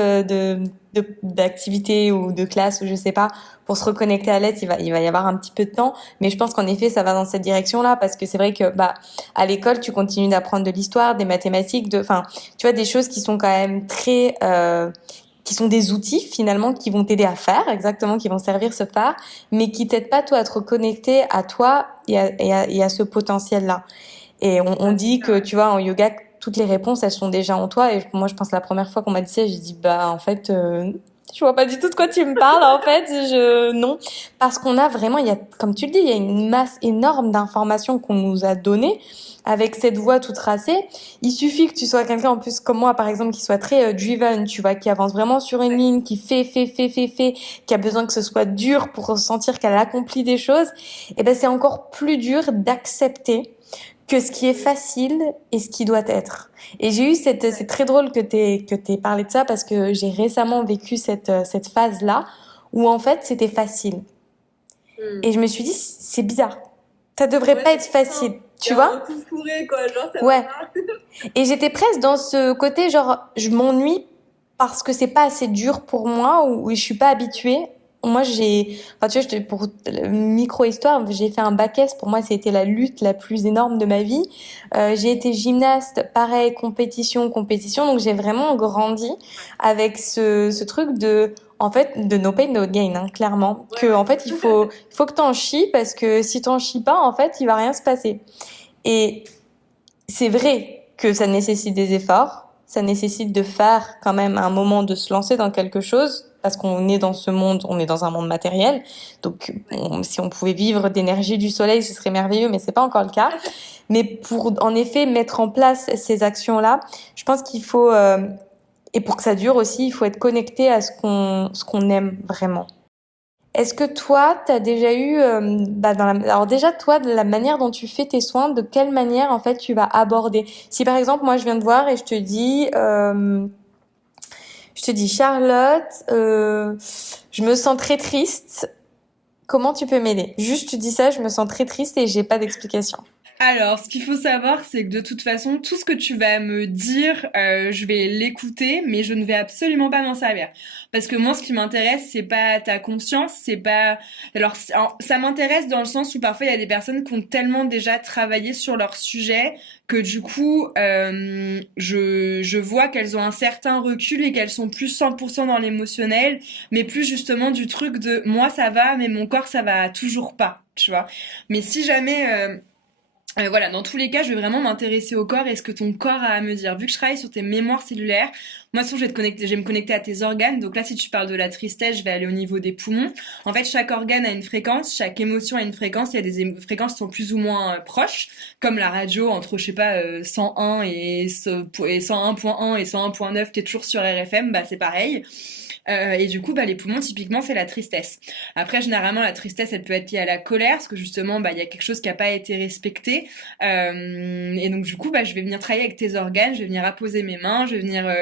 d'activité ou de classe ou je sais pas pour se reconnecter à l'être. Il va y avoir un petit peu de temps, mais je pense qu'en effet, ça va dans cette direction-là parce que c'est vrai que bah à l'école, tu continues d'apprendre de l'histoire, des mathématiques, enfin, tu vois, des choses qui sont quand même très qui sont des outils finalement qui vont t'aider à faire exactement, qui vont servir ce phare, mais qui t'aident pas toi à te reconnecter à toi et à ce potentiel-là. Et on dit que tu vois en yoga toutes les réponses elles sont déjà en toi. Et moi je pense la première fois qu'on m'a dit ça, j'ai dit bah en fait je vois pas du tout de quoi tu me parles en fait. Je non parce qu'on a vraiment il y a comme tu le dis il y a une masse énorme d'informations qu'on nous a données avec cette voie toute tracée. Il suffit que tu sois quelqu'un en plus comme moi par exemple qui soit très driven, tu vois, qui avance vraiment sur une ligne, qui fait, qui a besoin que ce soit dur pour ressentir qu'elle accomplit des choses. Et ben c'est encore plus dur d'accepter que ce qui est facile et ce qui doit être. Et j'ai eu c'est très drôle que t'aies parlé de ça parce que j'ai récemment vécu cette phase-là où en fait c'était facile. Et je me suis dit, c'est bizarre. Ça devrait pas être facile. Tu vois? Un coup fourré, quoi, genre, ça Ouais. va pas. Et j'étais presque dans ce côté, genre, je m'ennuie parce que c'est pas assez dur pour moi ou je suis pas habituée. Moi, enfin, tu vois, pour micro-histoire, j'ai fait un bac S. Pour moi, c'était la lutte la plus énorme de ma vie. J'ai été gymnaste, pareil, compétition. Donc, j'ai vraiment grandi avec ce truc en fait, de no pain, no gain, hein, clairement. Ouais. Que, en fait, il faut que t'en chies parce que si t'en chies pas, en fait, il va rien se passer. Et c'est vrai que ça nécessite des efforts, ça nécessite de faire quand même un moment de se lancer dans quelque chose parce qu'on est dans ce monde, on est dans un monde matériel. Donc, si on pouvait vivre d'énergie du soleil, ce serait merveilleux, mais c'est pas encore le cas. Mais pour, en effet, mettre en place ces actions-là, je pense qu'il faut, et pour que ça dure aussi, il faut être connecté à ce qu'on aime vraiment. Est-ce que toi, tu as déjà eu, alors déjà toi, de la manière dont tu fais tes soins, de quelle manière en fait tu vas aborder? Si par exemple moi je viens te voir et je te dis Charlotte, je me sens très triste. Comment tu peux m'aider? Juste tu dis ça, je me sens très triste et j'ai pas d'explication. Alors, ce qu'il faut savoir, c'est que de toute façon, tout ce que tu vas me dire, je vais l'écouter, mais je ne vais absolument pas m'en servir. Parce que moi, ce qui m'intéresse, c'est pas ta conscience, c'est pas... Alors, ça m'intéresse dans le sens où parfois, il y a des personnes qui ont tellement déjà travaillé sur leur sujet que du coup, je vois qu'elles ont un certain recul et qu'elles sont plus 100% dans l'émotionnel, mais plus justement du truc de moi, ça va, mais mon corps, ça va toujours pas, tu vois. Mais si jamais... voilà, dans tous les cas, je vais vraiment m'intéresser au corps et ce que ton corps a à me dire. Vu que je travaille sur tes mémoires cellulaires, moi, de toute façon, je vais me connecter à tes organes. Donc là, si tu parles de la tristesse, je vais aller au niveau des poumons. En fait, chaque organe a une fréquence, chaque émotion a une fréquence. Il y a des fréquences qui sont plus ou moins proches, comme la radio entre, je sais pas, 101 et 101.1 et 101.9 qui est toujours sur RFM, bah c'est pareil. Et du coup, bah, les poumons, typiquement, c'est la tristesse. Après, généralement, la tristesse, elle peut être liée à la colère, parce que justement, bah, il y a quelque chose qui n'a pas été respecté. Et donc, du coup, bah, je vais venir travailler avec tes organes, je vais venir apposer mes mains, je vais venir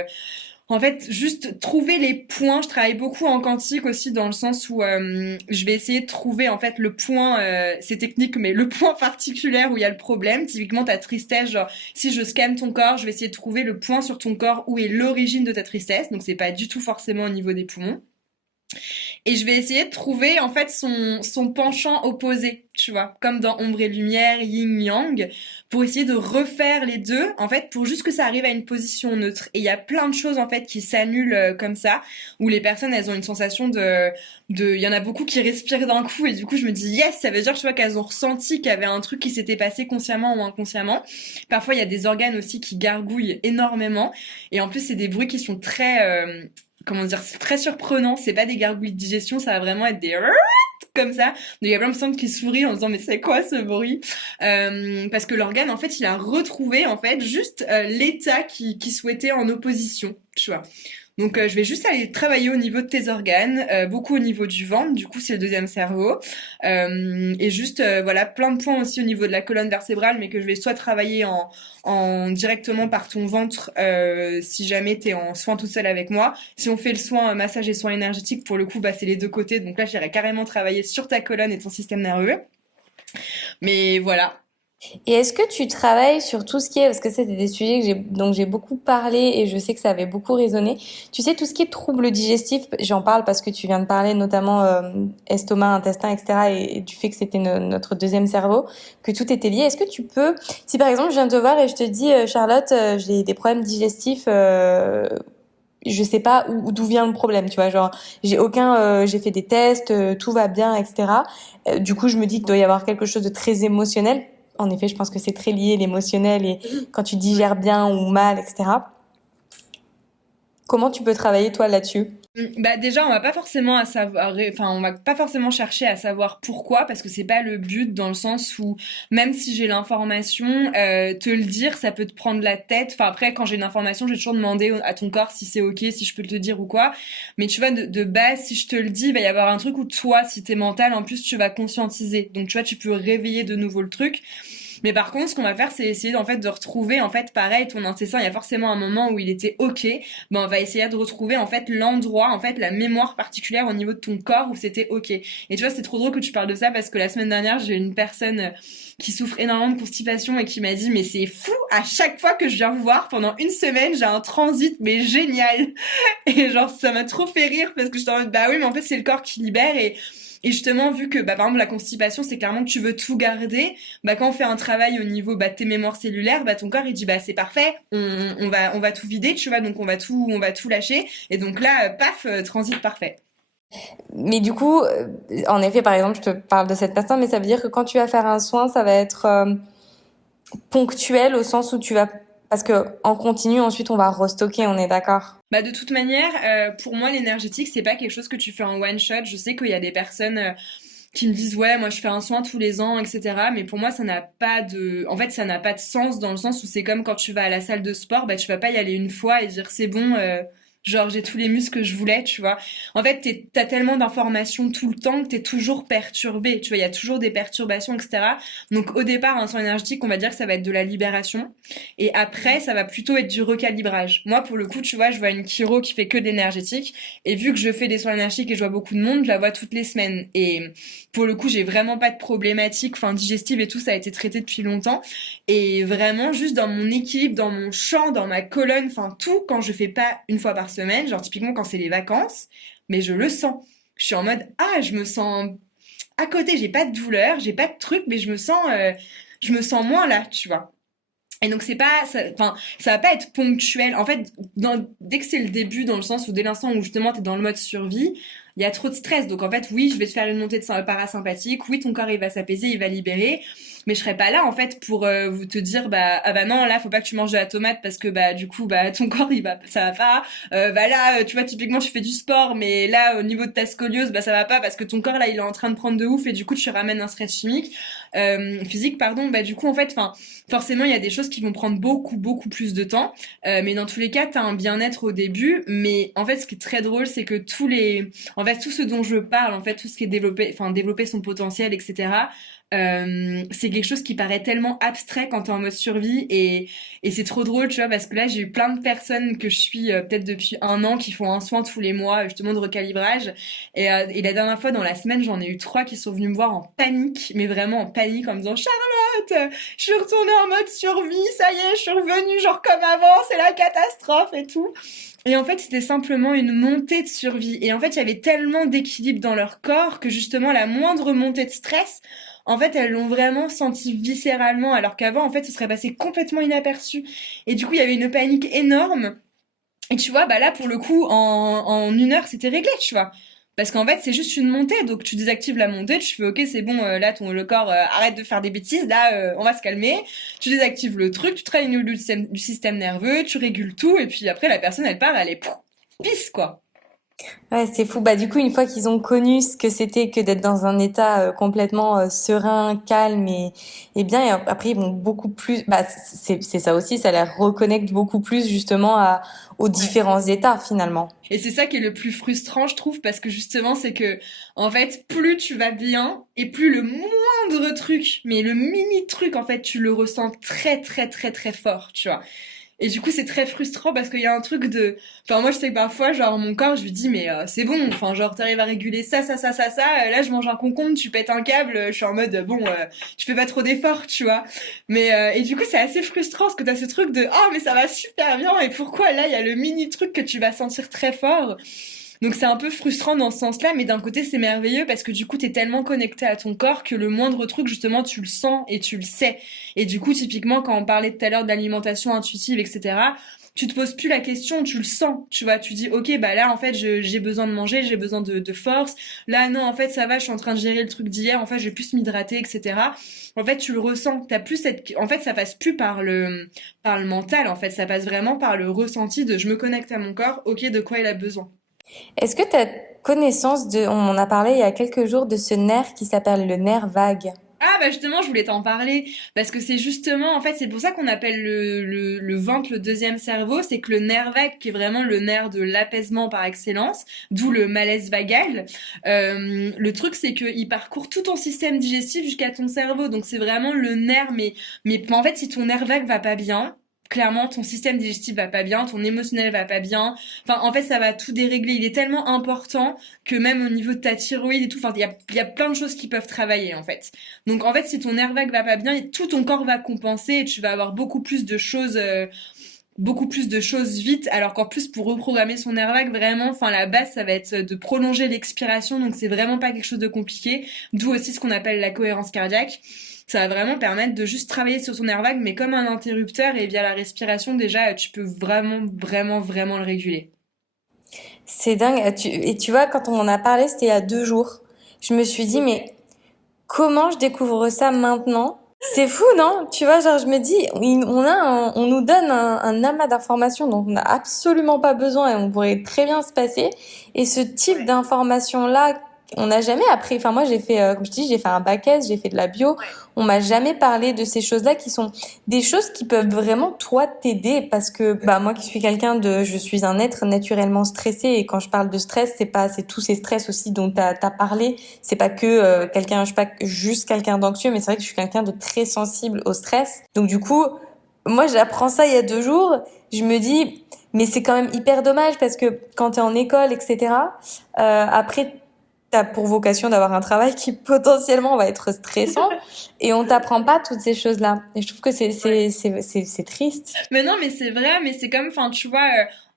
en fait, juste trouver les points. Je travaille beaucoup en quantique aussi dans le sens où je vais essayer de trouver en fait le point, c'est technique, mais le point particulier où il y a le problème. Typiquement ta tristesse, genre si je scanne ton corps, je vais essayer de trouver le point sur ton corps où est l'origine de ta tristesse. Donc c'est pas du tout forcément au niveau des poumons. Et je vais essayer de trouver en fait son penchant opposé, tu vois, comme dans Ombre et Lumière, Yin Yang, pour essayer de refaire les deux, en fait, pour juste que ça arrive à une position neutre. Et il y a plein de choses en fait qui s'annulent comme ça, où les personnes elles ont une sensation il y en a beaucoup qui respirent d'un coup et du coup je me dis yes, ça veut dire tu vois qu'elles ont ressenti qu'il y avait un truc qui s'était passé consciemment ou inconsciemment. Parfois il y a des organes aussi qui gargouillent énormément et en plus c'est des bruits qui sont très comment dire, c'est très surprenant, c'est pas des gargouilles de digestion, ça va vraiment être des comme ça. Donc il y a plein de personnes qui sourient en disant mais c'est quoi ce bruit parce que l'organe en fait il a retrouvé en fait juste l'état qui souhaitait en opposition, tu vois. Donc je vais juste aller travailler au niveau de tes organes, beaucoup au niveau du ventre, du coup c'est le deuxième cerveau, et juste voilà plein de points aussi au niveau de la colonne vertébrale, mais que je vais soit travailler en directement par ton ventre si jamais t'es en soin toute seule avec moi. Si on fait le soin massage et soin énergétique, pour le coup bah c'est les deux côtés, donc là j'irai carrément travailler sur ta colonne et ton système nerveux. Mais voilà. Et est-ce que tu travailles sur tout ce qui est, parce que ça, c'est des sujets que dont j'ai beaucoup parlé et je sais que ça avait beaucoup résonné. Tu sais, tout ce qui est troubles digestifs, j'en parle parce que tu viens de parler notamment estomac, intestin, etc. Et du fait que c'était notre deuxième cerveau, que tout était lié. Est-ce que tu peux, si par exemple je viens te voir et je te dis, Charlotte, j'ai des problèmes digestifs, je sais pas d'où vient le problème, tu vois, genre j'ai fait des tests, tout va bien, etc. Du coup, je me dis qu'il doit y avoir quelque chose de très émotionnel. En effet, je pense que c'est très lié l'émotionnel et quand tu digères bien ou mal, etc. Comment tu peux travailler toi là-dessus? Bah déjà on va pas forcément à savoir enfin on va pas forcément chercher à savoir pourquoi parce que c'est pas le but dans le sens où même si j'ai l'information te le dire ça peut te prendre la tête enfin après quand j'ai une information je vais toujours demander à ton corps si c'est ok si je peux te le dire ou quoi mais tu vois de base si je te le dis il va y avoir un truc où toi si t'es mental en plus tu vas conscientiser donc tu vois tu peux réveiller de nouveau le truc mais par contre, ce qu'on va faire, c'est essayer en fait de retrouver en fait pareil ton intestin. Il y a forcément un moment où il était ok. Ben on va essayer de retrouver en fait l'endroit, en fait la mémoire particulière au niveau de ton corps où c'était ok. Et tu vois, c'est trop drôle que tu parles de ça parce que la semaine dernière, j'ai une personne qui souffre énormément de constipation et qui m'a dit mais c'est fou. À chaque fois que je viens vous voir pendant une semaine, j'ai un transit mais génial. Et genre ça m'a trop fait rire parce que j'étais en mode bah oui mais en fait c'est le corps qui libère et justement, vu que bah, par exemple la constipation, c'est clairement que tu veux tout garder, bah quand on fait un travail au niveau bah, de tes mémoires cellulaires, bah ton corps il dit bah c'est parfait, on va tout vider, tu vois, donc on va tout lâcher, et donc là, paf, transit parfait. Mais du coup, en effet, par exemple, je te parle de cette personne, mais ça veut dire que quand tu vas faire un soin, ça va être ponctuel au sens où tu vas, parce que en continu, ensuite, on va restocker, on est d'accord? Bah de toute manière, pour moi l'énergétique c'est pas quelque chose que tu fais en one shot. Je sais qu'il y a des personnes qui me disent ouais moi je fais un soin tous les ans etc. Mais pour moi ça n'a pas de, en fait ça n'a pas de sens dans le sens où c'est comme quand tu vas à la salle de sport, bah tu vas pas y aller une fois et dire c'est bon. Genre j'ai tous les muscles que je voulais, tu vois. En fait, t'as tellement d'informations tout le temps que t'es toujours perturbé. Tu vois, il y a toujours des perturbations, etc. Donc au départ, un soin énergétique, on va dire que ça va être de la libération. Et après, ça va plutôt être du recalibrage. Moi, pour le coup, tu vois, je vois une chiro qui fait que de l'énergétique. Et vu que je fais des soins énergétiques et je vois beaucoup de monde, je la vois toutes les semaines. Et pour le coup, j'ai vraiment pas de problématique, enfin digestive et tout, ça a été traité depuis longtemps. Et vraiment, juste dans mon équilibre, dans mon champ, dans ma colonne, enfin tout, quand je fais pas une fois par semaine, genre typiquement quand c'est les vacances, mais je le sens. Je suis en mode, ah, je me sens à côté, j'ai pas de douleur, j'ai pas de truc, mais je me sens moins là, tu vois. Et donc c'est pas, enfin, ça va pas être ponctuel. En fait, dès que c'est le début, dans le sens où dès l'instant où justement t'es dans le mode survie, il y a trop de stress. Donc en fait, oui, je vais te faire une montée de parasympathique. Oui, ton corps il va s'apaiser, il va libérer. Mais je serai pas là en fait pour vous te dire bah ah bah non là faut pas que tu manges de la tomate parce que bah du coup bah ton corps il va ça va pas. Bah là tu vois typiquement tu fais du sport mais là au niveau de ta scoliose bah ça va pas parce que ton corps là il est en train de prendre de ouf et du coup tu ramènes un stress physique pardon bah du coup en fait enfin forcément il y a des choses qui vont prendre beaucoup beaucoup plus de temps mais dans tous les cas t'as un bien-être au début mais en fait ce qui est très drôle c'est que en fait tout ce dont je parle en fait tout ce qui est développer son potentiel etc. C'est quelque chose qui paraît tellement abstrait quand t'es en mode survie et c'est trop drôle tu vois parce que là j'ai eu plein de personnes que je suis peut-être depuis un an qui font un soin tous les mois justement de recalibrage et la dernière fois dans la semaine j'en ai eu 3 qui sont venus me voir en panique mais vraiment en panique en me disant Charlotte je suis retournée en mode survie ça y est je suis revenue genre comme avant c'est la catastrophe et tout et en fait, c'était simplement une montée de survie. Et en fait, il y avait tellement d'équilibre dans leur corps que justement, la moindre montée de stress, en fait, elles l'ont vraiment senti viscéralement, alors qu'avant, en fait, ce serait passé complètement inaperçu. Et du coup, il y avait une panique énorme. Et tu vois, bah là, pour le coup, en 1 heure, c'était réglé, tu vois. Parce qu'en fait, c'est juste une montée. Donc, tu désactives la montée, tu fais, OK, c'est bon, là, le corps arrête de faire des bêtises. Là, on va se calmer. Tu désactives le truc, tu travailles au niveau du système nerveux, tu régules tout. Et puis après, la personne, elle part, elle est pisse, quoi. Ouais, c'est fou. Bah, du coup, une fois qu'ils ont connu ce que c'était que d'être dans un état complètement serein, calme et bien, et après, ils vont beaucoup plus. Bah, c'est ça aussi, ça les reconnecte beaucoup plus justement aux Ouais. différents états finalement. Et c'est ça qui est le plus frustrant, je trouve, parce que justement, c'est que, en fait, plus tu vas bien, et plus le moindre truc, mais le mini truc, en fait, tu le ressens très, très, très, très fort, tu vois. Et du coup, c'est très frustrant parce qu'il y a un truc de... Enfin, moi, je sais que parfois, genre, mon corps, je lui dis, mais c'est bon, enfin, genre, t'arrives à réguler ça, ça, ça, ça, ça, là, je mange un concombre, tu pètes un câble, je suis en mode, bon, tu fais pas trop d'efforts, tu vois. Mais, et du coup, c'est assez frustrant parce que t'as ce truc de, oh, mais ça va super bien, et pourquoi là, il y a le mini truc que tu vas sentir très fort. Donc c'est un peu frustrant dans ce sens-là, mais d'un côté c'est merveilleux parce que du coup t'es tellement connecté à ton corps que le moindre truc justement tu le sens et tu le sais. Et du coup typiquement quand on parlait tout à l'heure d'alimentation intuitive, etc., tu te poses plus la question, tu le sens, tu vois, tu dis ok bah là en fait j'ai besoin de manger, j'ai besoin de force, là non en fait ça va, je suis en train de gérer le truc d'hier, en fait je vais plus m'hydrater, etc. En fait tu le ressens, t'as plus cette, en fait ça passe plus par le mental, en fait ça passe vraiment par le ressenti de je me connecte à mon corps, ok de quoi il a besoin. Est-ce que tu as connaissance de, on en a parlé il y a quelques jours de ce nerf qui s'appelle le nerf vague? Ah bah justement je voulais t'en parler parce que c'est justement en fait c'est pour ça qu'on appelle le ventre le deuxième cerveau, c'est que le nerf vague qui est vraiment le nerf de l'apaisement par excellence, d'où le malaise vagal. Le truc c'est que il parcourt tout ton système digestif jusqu'à ton cerveau, donc c'est vraiment le nerf mais en fait si ton nerf vague va pas bien, clairement ton système digestif va pas bien, ton émotionnel va pas bien, enfin en fait ça va tout dérégler, il est tellement important que même au niveau de ta thyroïde et tout, enfin il y a plein de choses qui peuvent travailler en fait. Donc en fait, si ton nerf vague va pas bien, tout ton corps va compenser et tu vas avoir beaucoup plus de choses vite. Alors qu'en plus, pour reprogrammer son nerf vague, vraiment, enfin la base, ça va être de prolonger l'expiration. Donc c'est vraiment pas quelque chose de compliqué. D'où aussi ce qu'on appelle la cohérence cardiaque. Ça va vraiment permettre de juste travailler sur ton nerf vague, mais comme un interrupteur et via la respiration, déjà, tu peux vraiment, vraiment, vraiment le réguler. C'est dingue. Et tu vois, quand on en a parlé, c'était il y a 2 jours. Je me suis dit, Ok. mais comment je découvre ça maintenant? C'est fou, non? Tu vois, genre, je me dis, on nous donne un amas d'informations dont on n'a absolument pas besoin et on pourrait très bien se passer. Et ce type Ouais. d'informations-là, on n'a jamais appris. Enfin, moi, j'ai fait, comme je dis, j'ai fait un bac S, j'ai fait de la bio. On m'a jamais parlé de ces choses-là qui sont des choses qui peuvent vraiment, toi, t'aider parce que, bah, moi qui suis je suis un être naturellement stressé et quand je parle de stress, c'est tous ces stress aussi dont t'as parlé. C'est pas que quelqu'un, je suis pas juste quelqu'un d'anxieux, mais c'est vrai que je suis quelqu'un de très sensible au stress. Donc du coup, moi j'apprends ça il y a 2 jours. Je me dis, mais c'est quand même hyper dommage parce que quand t'es en école, etc. Après, t'as pour vocation d'avoir un travail qui potentiellement va être stressant et on t'apprend pas toutes ces choses-là. Et je trouve que Ouais. c'est triste. Mais non, mais c'est vrai, mais c'est comme, enfin, tu vois,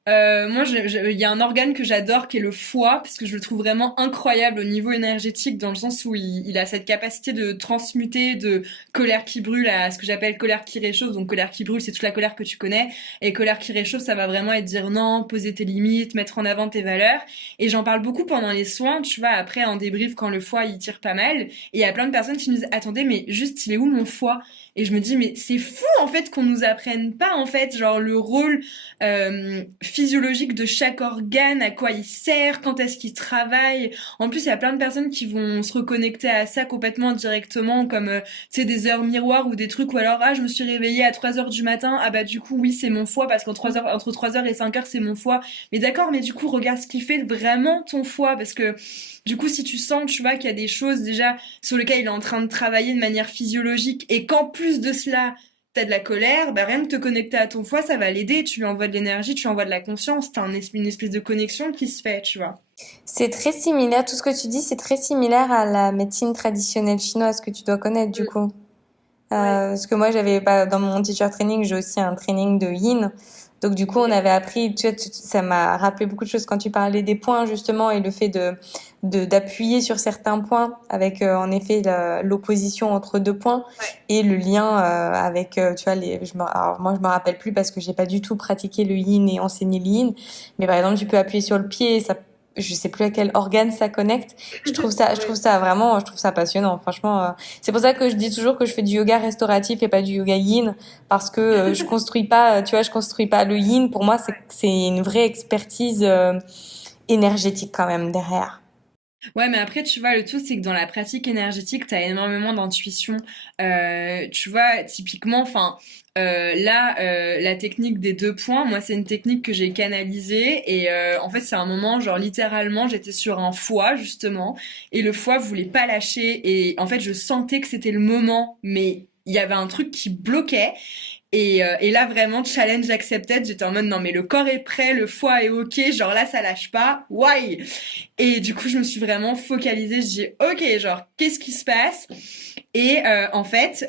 moi, il y a un organe que j'adore qui est le foie, parce que je le trouve vraiment incroyable au niveau énergétique, dans le sens où il a cette capacité de transmuter de colère qui brûle à ce que j'appelle colère qui réchauffe. Donc, colère qui brûle, c'est toute la colère que tu connais, et colère qui réchauffe, ça va vraiment être dire non, poser tes limites, mettre en avant tes valeurs. Et j'en parle beaucoup pendant les soins, tu vois, après en débrief quand le foie il tire pas mal, et il y a plein de personnes qui me disent attendez, mais juste il est où mon foie? Et je me dis, mais c'est fou en fait qu'on nous apprenne pas en fait, genre le rôle physiologique de chaque organe, à quoi il sert, quand est-ce qu'il travaille. En plus, il y a plein de personnes qui vont se reconnecter à ça complètement directement, comme tu sais des heures miroirs ou des trucs ou alors ah je me suis réveillée à 3 heures du matin, ah bah du coup oui c'est mon foie parce qu'en 3 heures entre 3 heures et 5 heures c'est mon foie. Mais d'accord, mais du coup regarde ce qui fait vraiment ton foie parce que du coup, si tu sens, tu vois, qu'il y a des choses déjà sur lesquelles il est en train de travailler de manière physiologique et qu'en plus de cela, t'as de la colère, bah rien que te connecter à ton foie, ça va l'aider. Tu lui envoies de l'énergie, tu lui envoies de la conscience. Une espèce de connexion qui se fait, tu vois. C'est très similaire, tout ce que tu dis, c'est très similaire à la médecine traditionnelle chinoise que tu dois connaître du Mm. coup. Ouais. Parce que moi, j'avais pas dans mon teacher training, j'ai aussi un training de Yin. Donc du coup, on Ok. avait appris, tu vois, ça m'a rappelé beaucoup de choses quand tu parlais des points justement et le fait d'appuyer sur certains points avec en effet l'opposition entre 2 points Ouais. et le lien avec tu vois alors moi je me rappelle plus parce que j'ai pas du tout pratiqué le Yin et enseigné le Yin, mais par exemple tu peux appuyer sur le pied, ça je sais plus à quel organe ça connecte. Je trouve Ouais. ça vraiment, je trouve ça passionnant. Franchement, c'est pour ça que je dis toujours que je fais du yoga restauratif et pas du yoga yin parce que je construis pas, tu vois, je construis pas le yin. Pour moi, c'est une vraie expertise énergétique quand même derrière. Ouais, mais après, tu vois, le truc, c'est que dans la pratique énergétique, t'as énormément d'intuition. Tu vois, typiquement, enfin, la technique des 2 points, moi, c'est une technique que j'ai canalisée et en fait, c'est un moment, genre, littéralement, j'étais sur un foie, justement, et le foie voulait pas lâcher et en fait, je sentais que c'était le moment, mais il y avait un truc qui bloquait. Et là, vraiment, challenge accepted. J'étais en mode, non, mais le corps est prêt, le foie est ok, genre là, ça lâche pas. Why? Et du coup, je me suis vraiment focalisée. Je dis, ok, genre, qu'est-ce qui se passe? Et en fait,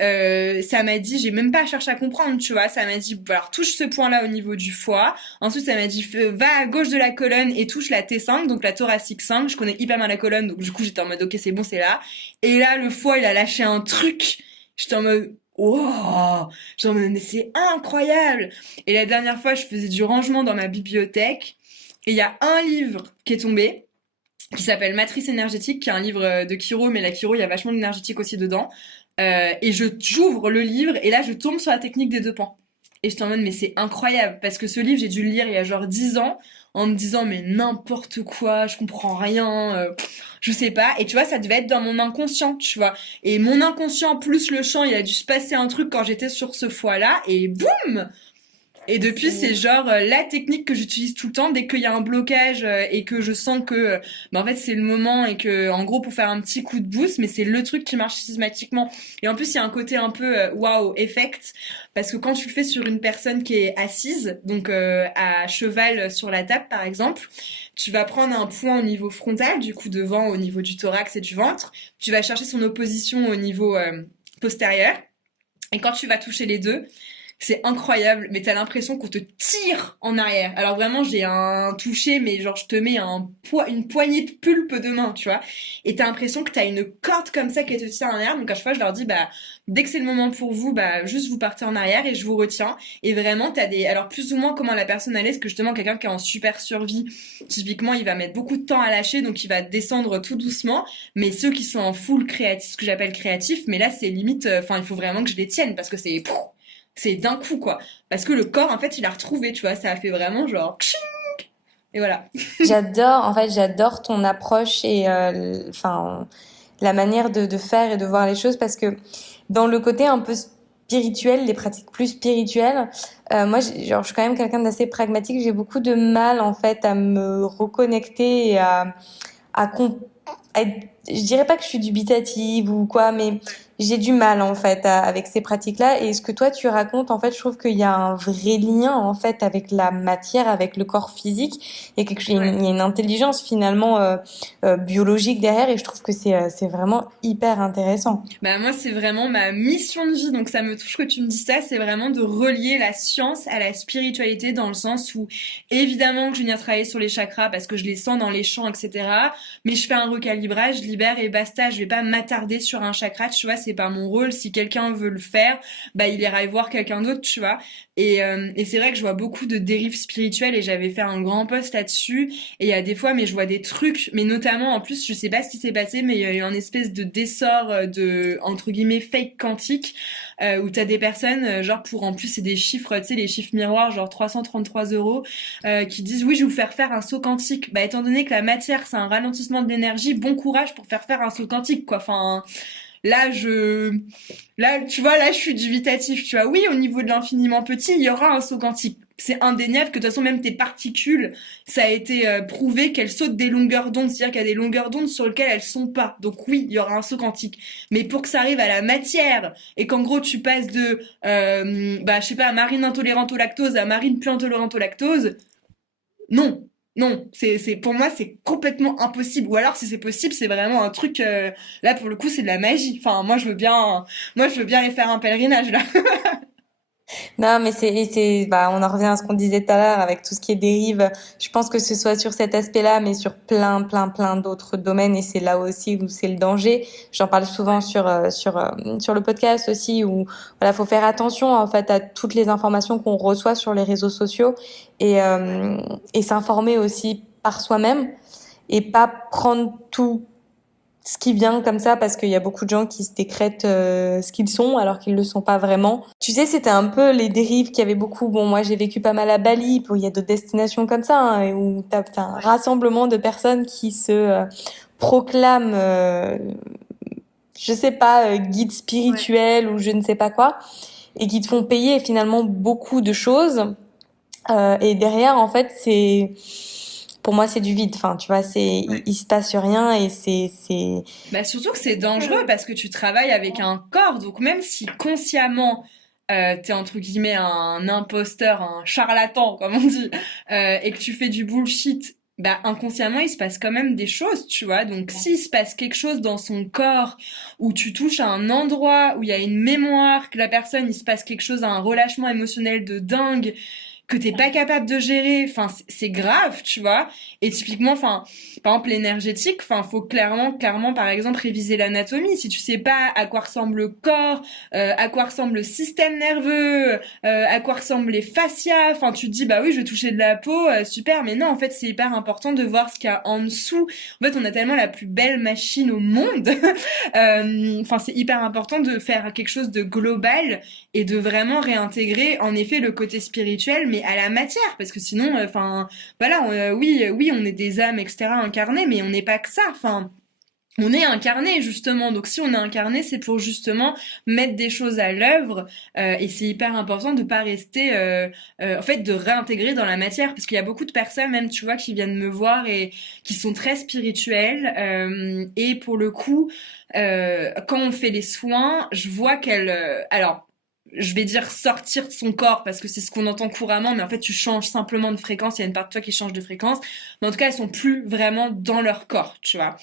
ça m'a dit, j'ai même pas cherché à comprendre, tu vois. Ça m'a dit, alors touche ce point-là au niveau du foie. Ensuite, ça m'a dit, va à gauche de la colonne et touche la T5, donc la thoracique 5. Je connais hyper bien la colonne, donc du coup, j'étais en mode, ok, c'est bon, c'est là. Et là, le foie, il a lâché un truc. J'étais en mode, wow, genre mais c'est incroyable. Et la dernière fois, je faisais du rangement dans ma bibliothèque et il y a un livre qui est tombé qui s'appelle Matrice énergétique, qui est un livre de Chiro, mais la Chiro, il y a vachement d'énergétique aussi dedans. Et j'ouvre le livre et là, je tombe sur la technique des 2 pans. Et je suis en mode, mais c'est incroyable, parce que ce livre, j'ai dû le lire il y a genre 10 ans, en me disant, mais n'importe quoi, je comprends rien, je sais pas. Et tu vois, ça devait être dans mon inconscient, tu vois. Et mon inconscient plus le champ, il a dû se passer un truc quand j'étais sur ce foie-là, et boum! Et depuis, c'est genre la technique que j'utilise tout le temps dès qu'il y a un blocage et que je sens que bah, en fait c'est le moment et que en gros pour faire un petit coup de boost, mais c'est le truc qui marche systématiquement. Et en plus, il y a un côté un peu wow effect parce que quand tu le fais sur une personne qui est assise, donc à cheval sur la table par exemple, tu vas prendre un point au niveau frontal, du coup devant au niveau du thorax et du ventre, tu vas chercher son opposition au niveau postérieur et quand tu vas toucher les deux, c'est incroyable, mais t'as l'impression qu'on te tire en arrière. Alors vraiment, j'ai un toucher, mais genre je te mets une poignée de pulpe de main, tu vois. Et t'as l'impression que t'as une corde comme ça qui te tire en arrière. Donc à chaque fois, je leur dis, bah dès que c'est le moment pour vous, bah juste vous partez en arrière et je vous retiens. Et vraiment, alors plus ou moins comment la personne allait, parce que justement quelqu'un qui est en super survie, typiquement, il va mettre beaucoup de temps à lâcher, donc il va descendre tout doucement. Mais ceux qui sont en full créatif, ce que j'appelle créatif, mais là c'est limite, enfin il faut vraiment que je les tienne parce que c'est d'un coup, quoi. Parce que le corps, en fait, il a retrouvé, tu vois. Ça a fait vraiment genre... tching. Et voilà. J'adore, en fait, j'adore ton approche et enfin la manière de faire et de voir les choses parce que dans le côté un peu spirituel, les pratiques plus spirituelles, moi, genre, je suis quand même quelqu'un d'assez pragmatique. J'ai beaucoup de mal en fait à me reconnecter et à, com- je dirais pas que je suis dubitative ou quoi, mais j'ai du mal en fait avec ces pratiques-là. Et ce que toi tu racontes, en fait, je trouve qu'il y a un vrai lien en fait avec la matière, avec le corps physique. Il y a une intelligence finalement biologique derrière, et je trouve que c'est vraiment hyper intéressant. Bah moi c'est vraiment ma mission de vie, donc ça me touche que tu me dis ça, c'est vraiment de relier la science à la spiritualité dans le sens où évidemment que je viens travailler sur les chakras parce que je les sens dans les champs, etc. Mais je fais un recalibrage, je libère et basta, je vais pas m'attarder sur un chakra, tu vois, c'est pas mon rôle. Si quelqu'un veut le faire, bah il ira y voir quelqu'un d'autre, tu vois. Et c'est vrai que je vois beaucoup de dérives spirituelles et j'avais fait un grand post là-dessus. Et il y a des fois, mais je vois des trucs, mais notamment en plus, je sais pas ce qui s'est passé, mais il y a eu un espèce de d'essor de entre guillemets fake quantique où t'as des personnes genre pour en plus c'est des chiffres, tu sais les chiffres miroirs genre 333 € qui disent oui je vais vous faire un saut quantique. Bah étant donné que la matière c'est un ralentissement de l'énergie, bon courage pour faire un saut quantique quoi. Enfin là tu vois là je suis dubitatif, tu vois. Oui au niveau de l'infiniment petit il y aura un saut quantique. C'est indéniable que de toute façon même tes particules, ça a été prouvé qu'elles sautent des longueurs d'onde, c'est-à-dire qu'il y a des longueurs d'onde sur lesquelles elles sont pas. Donc oui, il y aura un saut quantique. Mais pour que ça arrive à la matière et qu'en gros tu passes de, bah je sais pas, marine intolérante au lactose à marine plus intolérante au lactose, non. Non, pour moi c'est complètement impossible. Ou alors si c'est possible, c'est vraiment un truc là pour le coup c'est de la magie. Enfin moi je veux bien aller faire un pèlerinage là. Non, mais bah, on en revient à ce qu'on disait tout à l'heure avec tout ce qui est dérive. Je pense que ce soit sur cet aspect-là, mais sur plein d'autres domaines, et c'est là aussi où c'est le danger. J'en parle souvent sur le podcast aussi, où voilà, faut faire attention en fait à toutes les informations qu'on reçoit sur les réseaux sociaux, et s'informer aussi par soi-même et pas prendre tout ce qui vient comme ça parce qu'il y a beaucoup de gens qui se décrètent ce qu'ils sont alors qu'ils le sont pas vraiment. Tu sais, c'était un peu les dérives qu'il y avait beaucoup. Bon, moi j'ai vécu pas mal à Bali, il y a d'autres destinations comme ça hein, où t'as un rassemblement de personnes qui se proclament, je sais pas, guides Ouais. spirituels ou je ne sais pas quoi, et qui te font payer finalement beaucoup de choses. Et derrière, en fait, pour moi, c'est du vide. Enfin, tu vois, il se passe rien et c'est, Bah surtout que c'est dangereux parce que tu travailles avec un corps, donc même si consciemment t'es entre guillemets un imposteur, un charlatan comme on dit, et que tu fais du bullshit, bah inconsciemment il se passe quand même des choses, tu vois. Donc s'il se passe quelque chose dans son corps, où tu touches à un endroit où il y a une mémoire, que la personne il se passe quelque chose, un relâchement émotionnel de dingue, que t'es pas capable de gérer, enfin c'est grave, tu vois. Et typiquement, enfin par exemple l'énergétique, enfin faut clairement par exemple réviser l'anatomie. Si tu sais pas à quoi ressemble le corps, à quoi ressemble le système nerveux, à quoi ressemblent les fascias, enfin tu te dis bah oui je vais toucher de la peau, super, mais non en fait c'est hyper important de voir ce qu'il y a en dessous. En fait on a tellement la plus belle machine au monde, enfin c'est hyper important de faire quelque chose de global et de vraiment réintégrer en effet le côté spirituel mais à la matière parce que sinon enfin voilà oui on est des âmes etc incarnées mais on n'est pas que ça enfin on est incarné justement, donc si on est incarné, c'est pour justement mettre des choses à l'œuvre et c'est hyper important de pas rester, en fait, de réintégrer dans la matière, parce qu'il y a beaucoup de personnes même, tu vois, qui viennent me voir et qui sont très spirituelles et pour le coup, quand on fait les soins, je vois qu'elles, alors je vais dire sortir de son corps parce que c'est ce qu'on entend couramment, mais en fait tu changes simplement de fréquence, il y a une part de toi qui change de fréquence, mais en tout cas elles sont plus vraiment dans leur corps, tu vois.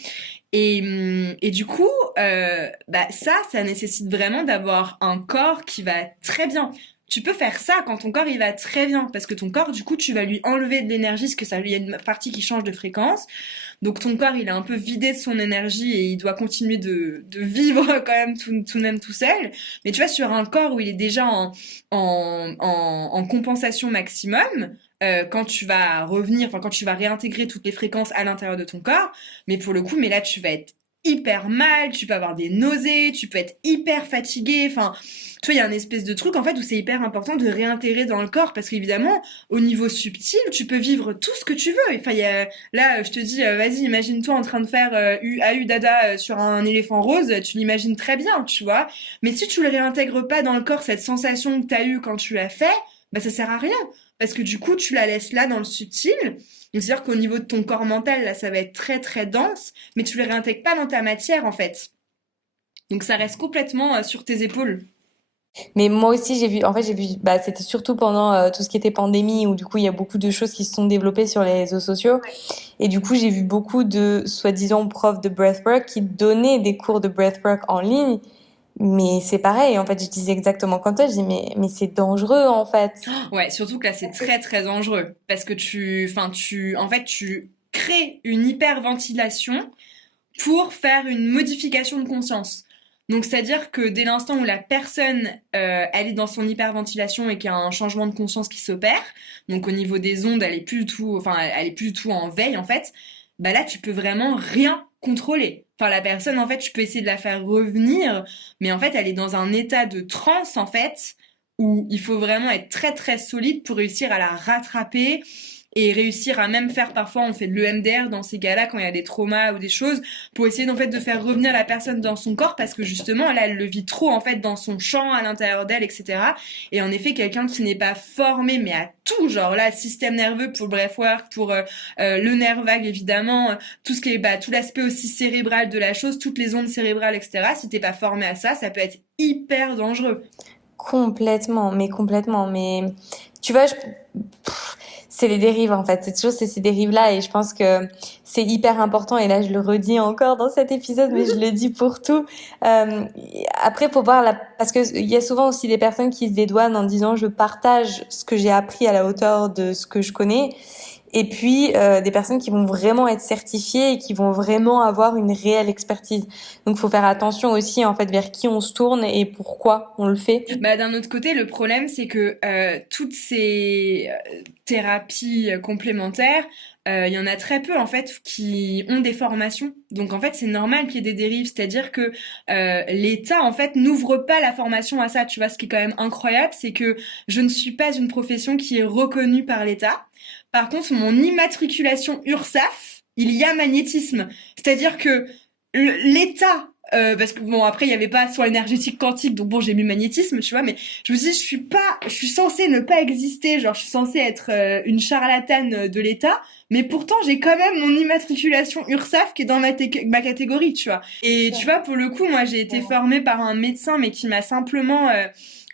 Et du coup, bah ça nécessite vraiment d'avoir un corps qui va très bien. Tu peux faire ça quand ton corps il va très bien, parce que ton corps, du coup, tu vas lui enlever de l'énergie, parce que ça lui a une partie qui change de fréquence. Donc ton corps, il est un peu vidé de son énergie et il doit continuer de vivre quand même tout de même tout seul. Mais tu vois, sur un corps où il est déjà en compensation maximum, quand tu vas revenir, enfin quand tu vas réintégrer toutes les fréquences à l'intérieur de ton corps, mais pour le coup, mais là tu vas être hyper mal, tu peux avoir des nausées, tu peux être hyper fatigué, enfin, tu vois, il y a un espèce de truc en fait où c'est hyper important de réintégrer dans le corps parce qu'évidemment, au niveau subtil, tu peux vivre tout ce que tu veux. Enfin, là, je te dis, vas-y, imagine-toi en train de faire dada sur un éléphant rose, tu l'imagines très bien, tu vois. Mais si tu le réintègres pas dans le corps, cette sensation que tu as eue quand tu l'as fait, bah ça sert à rien. Parce que du coup, tu la laisses là dans le subtil. C'est-à-dire qu'au niveau de ton corps mental, là, ça va être très très dense, mais tu le réintègres pas dans ta matière en fait. Donc ça reste complètement sur tes épaules. Mais moi aussi, j'ai vu, bah, c'était surtout pendant tout ce qui était pandémie, où du coup, il y a beaucoup de choses qui se sont développées sur les réseaux sociaux. Et du coup, j'ai vu beaucoup de, soi-disant, profs de breathwork qui donnaient des cours de breathwork en ligne. Mais c'est pareil, en fait, je disais exactement comme toi, je dis, mais c'est dangereux, en fait. Ouais, surtout que là c'est très très dangereux parce que en fait, tu crées une hyperventilation pour faire une modification de conscience. Donc, c'est-à-dire que dès l'instant où la personne, elle est dans son hyperventilation et qu'il y a un changement de conscience qui s'opère, donc au niveau des ondes, elle est plus du tout, enfin, elle est plus du tout en veille, en fait, bah là, tu peux vraiment rien contrôler. Enfin, la personne, en fait, tu peux essayer de la faire revenir, mais en fait, elle est dans un état de transe, en fait, où il faut vraiment être très, très solide pour réussir à la rattraper et réussir à même faire parfois on fait de l'EMDR dans ces cas-là quand il y a des traumas ou des choses pour essayer en fait de faire revenir la personne dans son corps parce que justement là elle le vit trop en fait dans son champ à l'intérieur d'elle etc et en effet quelqu'un qui n'est pas formé mais à tout genre là système nerveux pour le breathwork pour le nerf vague évidemment tout ce qui est tout l'aspect aussi cérébral de la chose toutes les ondes cérébrales etc si t'es pas formé à ça ça peut être hyper dangereux. Complètement, mais complètement. Mais tu vois, c'est les dérives en fait. C'est toujours ces dérives-là et je pense que c'est hyper important. Et là, je le redis encore dans cet épisode, mais je le dis pour tout. Euh, Après, faut voir parce que il y a souvent aussi des personnes qui se dédouanent en disant je partage ce que j'ai appris à la hauteur de ce que je connais. Et puis des personnes qui vont vraiment être certifiées et qui vont vraiment avoir une réelle expertise. Donc, faut faire attention aussi en fait vers qui on se tourne et pourquoi on le fait. Bah, d'un autre côté, le problème, c'est que toutes ces thérapies complémentaires, il y en a très peu en fait qui ont des formations. Donc en fait, c'est normal qu'il y ait des dérives, c'est-à-dire que l'État en fait n'ouvre pas la formation à ça. Tu vois, ce qui est quand même incroyable, c'est que je ne suis pas une profession qui est reconnue par l'État. Par contre, mon immatriculation URSSAF, il y a magnétisme. C'est-à-dire que l'État, parce que bon après il y avait pas soin énergétique quantique, donc bon j'ai mis magnétisme, tu vois, mais je me dis je suis censée ne pas exister, genre je suis censée être une charlatane de l'État, mais pourtant j'ai quand même mon immatriculation URSSAF qui est dans ma catégorie, tu vois. Et tu vois, pour le coup, moi j'ai été formée par un médecin, mais qui m'a simplement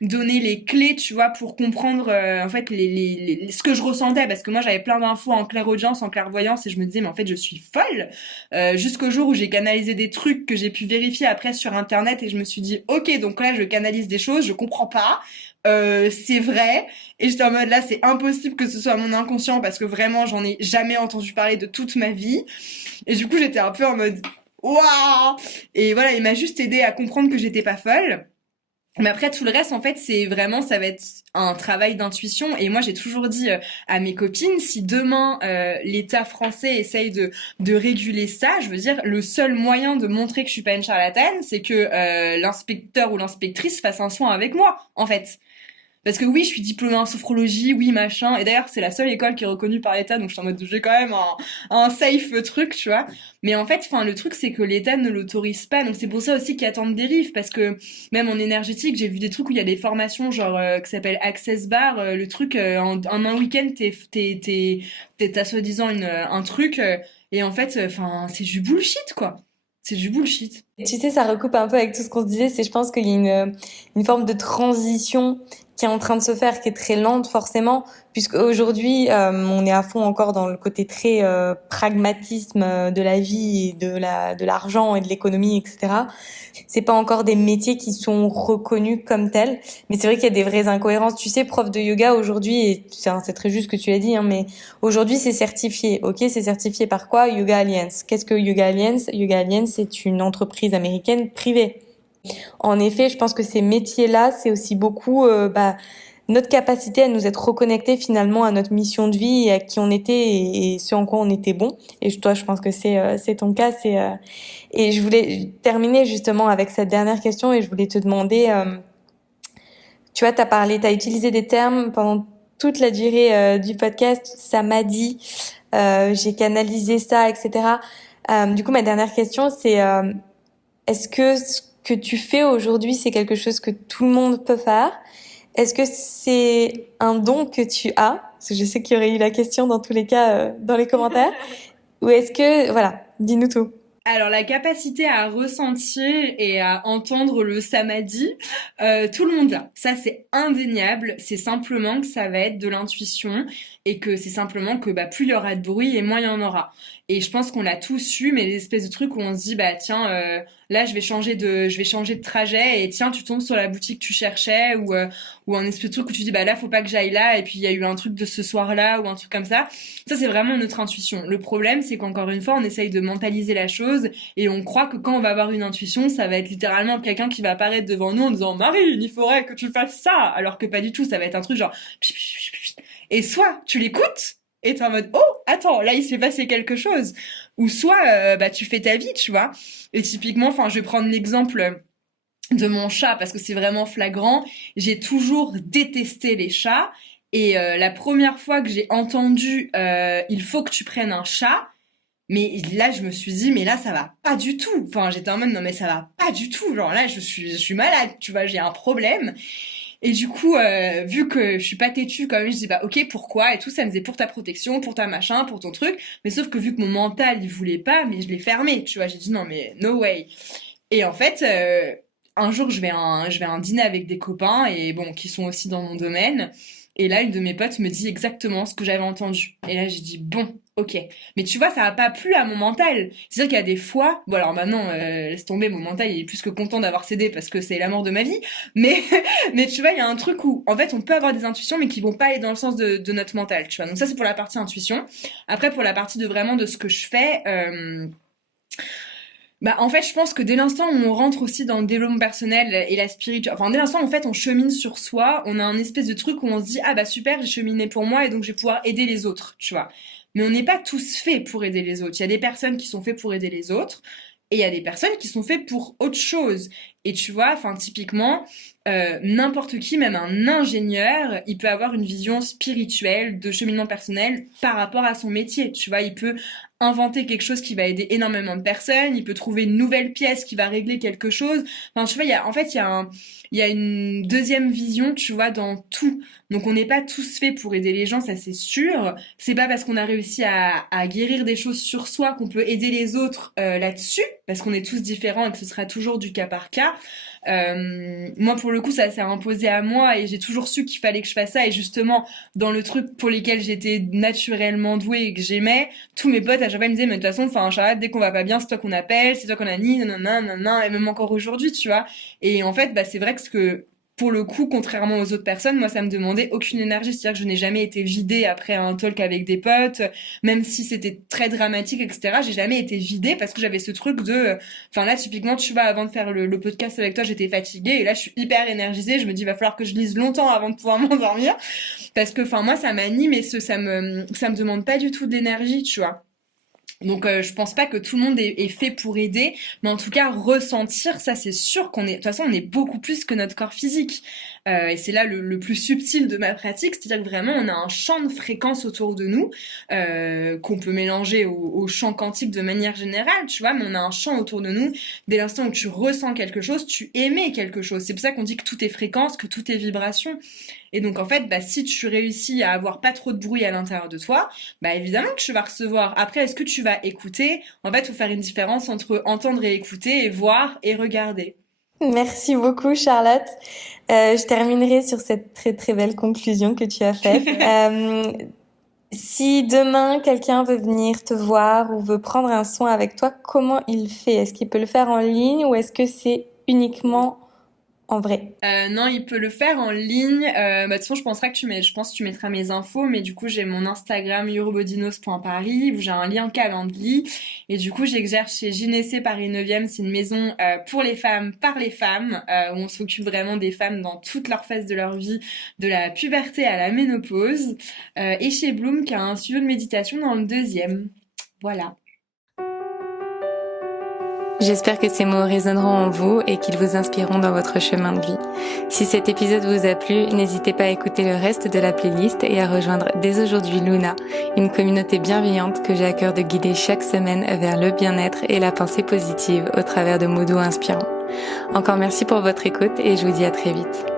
donné les clés, tu vois, pour comprendre en fait ce que je ressentais, parce que moi j'avais plein d'infos en clairaudience, en clairvoyance, et je me disais mais en fait je suis folle, jusqu'au jour où j'ai canalisé des trucs que j'ai pu vérifier après sur internet, et je me suis dit ok, donc là je canalise des choses, je comprends pas, c'est vrai, et j'étais en mode là c'est impossible que ce soit mon inconscient, parce que vraiment j'en ai jamais entendu parler de toute ma vie, et du coup j'étais un peu en mode waouh, et voilà, il m'a juste aidé à comprendre que j'étais pas folle. Mais après, tout le reste, en fait, c'est vraiment, ça va être un travail d'intuition. Et moi, j'ai toujours dit à mes copines, si demain l'État français essaye de réguler ça, je veux dire, le seul moyen de montrer que je suis pas une charlatane, c'est que l'inspecteur ou l'inspectrice fasse un soin avec moi, en fait. Parce que oui, je suis diplômée en sophrologie, oui, machin. Et d'ailleurs, c'est la seule école qui est reconnue par l'État, donc je suis en mode, j'ai quand même un safe truc, tu vois. Mais en fait, enfin, le truc, c'est que l'État ne l'autorise pas. Donc c'est pour ça aussi qu'il y a tant de dérives. Parce que même en énergétique, j'ai vu des trucs où il y a des formations, genre, qui s'appellent Access Bar. Le truc, en un week-end, t'as soi-disant un truc. Et en fait, enfin, c'est du bullshit, quoi. C'est du bullshit. Tu sais, ça recoupe un peu avec tout ce qu'on se disait. C'est, je pense qu'il y a une forme de transition qui est en train de se faire, qui est très lente forcément, puisque aujourd'hui, on est à fond encore dans le côté très pragmatisme de la vie, et de l'argent et de l'économie, etc. C'est pas encore des métiers qui sont reconnus comme tels, mais c'est vrai qu'il y a des vraies incohérences. Tu sais, prof de yoga aujourd'hui, et c'est très juste ce que tu as dit, hein, mais aujourd'hui c'est certifié. Ok, c'est certifié par quoi? Yoga Alliance. Qu'est-ce que Yoga Alliance? Yoga Alliance, c'est une entreprise américaine privée. En effet, je pense que ces métiers-là, c'est aussi beaucoup notre capacité à nous être reconnectés finalement à notre mission de vie et à qui on était et ce en quoi on était bon. Et toi, je pense que c'est ton cas. Et je voulais terminer justement avec cette dernière question et je voulais te demander, tu vois, t'as utilisé des termes pendant toute la durée du podcast. Ça m'a dit, j'ai canalisé ça, etc. Du coup, ma dernière question, c'est est-ce que ce que tu fais aujourd'hui, c'est quelque chose que tout le monde peut faire? Est-ce que c'est un don que tu as? Parce que je sais qu'il y aurait eu la question dans tous les cas dans les commentaires. Ou est-ce que, voilà, dis-nous tout. Alors la capacité à ressentir et à entendre le samadhi, tout le monde l'a. Ça c'est indéniable. C'est simplement que ça va être de l'intuition et que c'est simplement que bah plus il y aura de bruit et moins il y en aura. Et je pense qu'on l'a tous eu, mais des espèces de trucs où on se dit bah tiens là je vais changer de trajet et tiens tu tombes sur la boutique que tu cherchais ou un espèce de truc où tu dis bah là faut pas que j'aille là et puis il y a eu un truc de ce soir-là ou un truc comme ça. Ça c'est vraiment notre intuition. Le problème c'est qu'encore une fois on essaye de mentaliser la chose et on croit que quand on va avoir une intuition, ça va être littéralement quelqu'un qui va apparaître devant nous en disant Marine, il faudrait que tu fasses ça, alors que pas du tout, ça va être un truc genre et soit tu l'écoutes et t'es en mode oh attends là il s'est passé quelque chose, ou soit bah tu fais ta vie, tu vois. Et typiquement, enfin je vais prendre l'exemple de mon chat parce que c'est vraiment flagrant. J'ai toujours détesté les chats et la première fois que j'ai entendu il faut que tu prennes un chat, mais là, je me suis dit, mais là, ça va pas du tout. Enfin, j'étais en mode, non, mais ça va pas du tout. Genre là, je suis malade, tu vois, j'ai un problème. Et du coup, vu que je suis pas têtue quand même, je dis, bah, ok, pourquoi? Et tout, ça me disait pour ta protection, pour ta machin, pour ton truc. Mais sauf que vu que mon mental, il voulait pas, mais je l'ai fermé, tu vois. J'ai dit, non, mais no way. Et en fait, un jour, je vais à un dîner avec des copains et bon, qui sont aussi dans mon domaine. Et là, une de mes potes me dit exactement ce que j'avais entendu. Et là, j'ai dit, bon, ok. Mais tu vois, ça a pas plu à mon mental. C'est-à-dire qu'il y a des fois, bon alors maintenant, laisse tomber, mon mental, il est plus que content d'avoir cédé parce que c'est l'amour de ma vie. Mais, mais tu vois, il y a un truc où, en fait, on peut avoir des intuitions, mais qui vont pas aller dans le sens de notre mental, tu vois. Donc ça, c'est pour la partie intuition. Après, pour la partie de vraiment de ce que je fais, bah, en fait, je pense que dès l'instant où on rentre aussi dans le développement personnel et la spiritualité, enfin, dès l'instant où en fait on chemine sur soi, on a un espèce de truc où on se dit, ah bah super, j'ai cheminé pour moi et donc je vais pouvoir aider les autres, tu vois. mais on n'est pas tous faits pour aider les autres. Il y a des personnes qui sont faites pour aider les autres, et il y a des personnes qui sont faites pour autre chose. Et tu vois, enfin typiquement, n'importe qui, même un ingénieur, il peut avoir une vision spirituelle de cheminement personnel par rapport à son métier. Tu vois, il peut inventer quelque chose qui va aider énormément de personnes, il peut trouver une nouvelle pièce qui va régler quelque chose. Enfin, tu vois, il y a une deuxième vision, tu vois, dans tout. Donc on n'est pas tous faits pour aider les gens, ça c'est sûr. C'est pas parce qu'on a réussi à guérir des choses sur soi qu'on peut aider les autres là-dessus, parce qu'on est tous différents et que ce sera toujours du cas par cas. Moi pour le coup ça s'est imposé à moi et j'ai toujours su qu'il fallait que je fasse ça, et justement dans le truc pour lesquels j'étais naturellement douée et que j'aimais, tous mes potes à chaque fois ils me disaient mais de toute façon enfin Charlotte, dès qu'on va pas bien c'est toi qu'on appelle, c'est toi qu'on a ni nanana nanana, et même encore aujourd'hui tu vois. Et en fait bah c'est vrai que pour le coup, contrairement aux autres personnes, moi, ça me demandait aucune énergie. C'est-à-dire que je n'ai jamais été vidée après un talk avec des potes, même si c'était très dramatique, etc. J'ai jamais été vidée parce que j'avais ce truc de... Enfin là, typiquement, tu vois, avant de faire le podcast avec toi, j'étais fatiguée et là, je suis hyper énergisée. Je me dis, va falloir que je lise longtemps avant de pouvoir m'endormir. Parce que, enfin, moi, ça m'anime et ça me demande pas du tout d'énergie, tu vois. Donc je pense pas que tout le monde est fait pour aider, mais en tout cas ressentir, ça c'est sûr qu'on est, de toute façon on est beaucoup plus que notre corps physique. Et c'est là le plus subtil de ma pratique, c'est-à-dire que vraiment on a un champ de fréquences autour de nous qu'on peut mélanger au champ quantique de manière générale, tu vois, mais on a un champ autour de nous. Dès l'instant où tu ressens quelque chose, tu émets quelque chose. C'est pour ça qu'on dit que tout est fréquence, que tout est vibration. Et donc en fait, bah, si tu réussis à avoir pas trop de bruit à l'intérieur de toi, bah évidemment que tu vas recevoir. Après, est-ce que tu vas écouter? En fait, il faut faire une différence entre entendre et écouter et voir et regarder. Merci beaucoup, Charlotte. Je terminerai sur cette très très belle conclusion que tu as faite. Si demain quelqu'un veut venir te voir ou veut prendre un soin avec toi, comment il fait? Est-ce qu'il peut le faire en ligne ou est-ce que c'est uniquement en vrai? Non, il peut le faire en ligne. Bah, de toute façon, je pense que tu mettras mes infos, mais du coup, j'ai mon Instagram yourbodinos.paris où j'ai un lien Calendly. Et du coup, j'exerce chez Gynécée Paris 9e. C'est une maison pour les femmes, par les femmes, où on s'occupe vraiment des femmes dans toutes leurs phases de leur vie, de la puberté à la ménopause. Et chez Bloom, qui a un studio de méditation dans le 2e. Voilà. J'espère que ces mots résonneront en vous et qu'ils vous inspireront dans votre chemin de vie. Si cet épisode vous a plu, n'hésitez pas à écouter le reste de la playlist et à rejoindre dès aujourd'hui Luna, une communauté bienveillante que j'ai à cœur de guider chaque semaine vers le bien-être et la pensée positive au travers de mots doux inspirants. Encore merci pour votre écoute et je vous dis à très vite.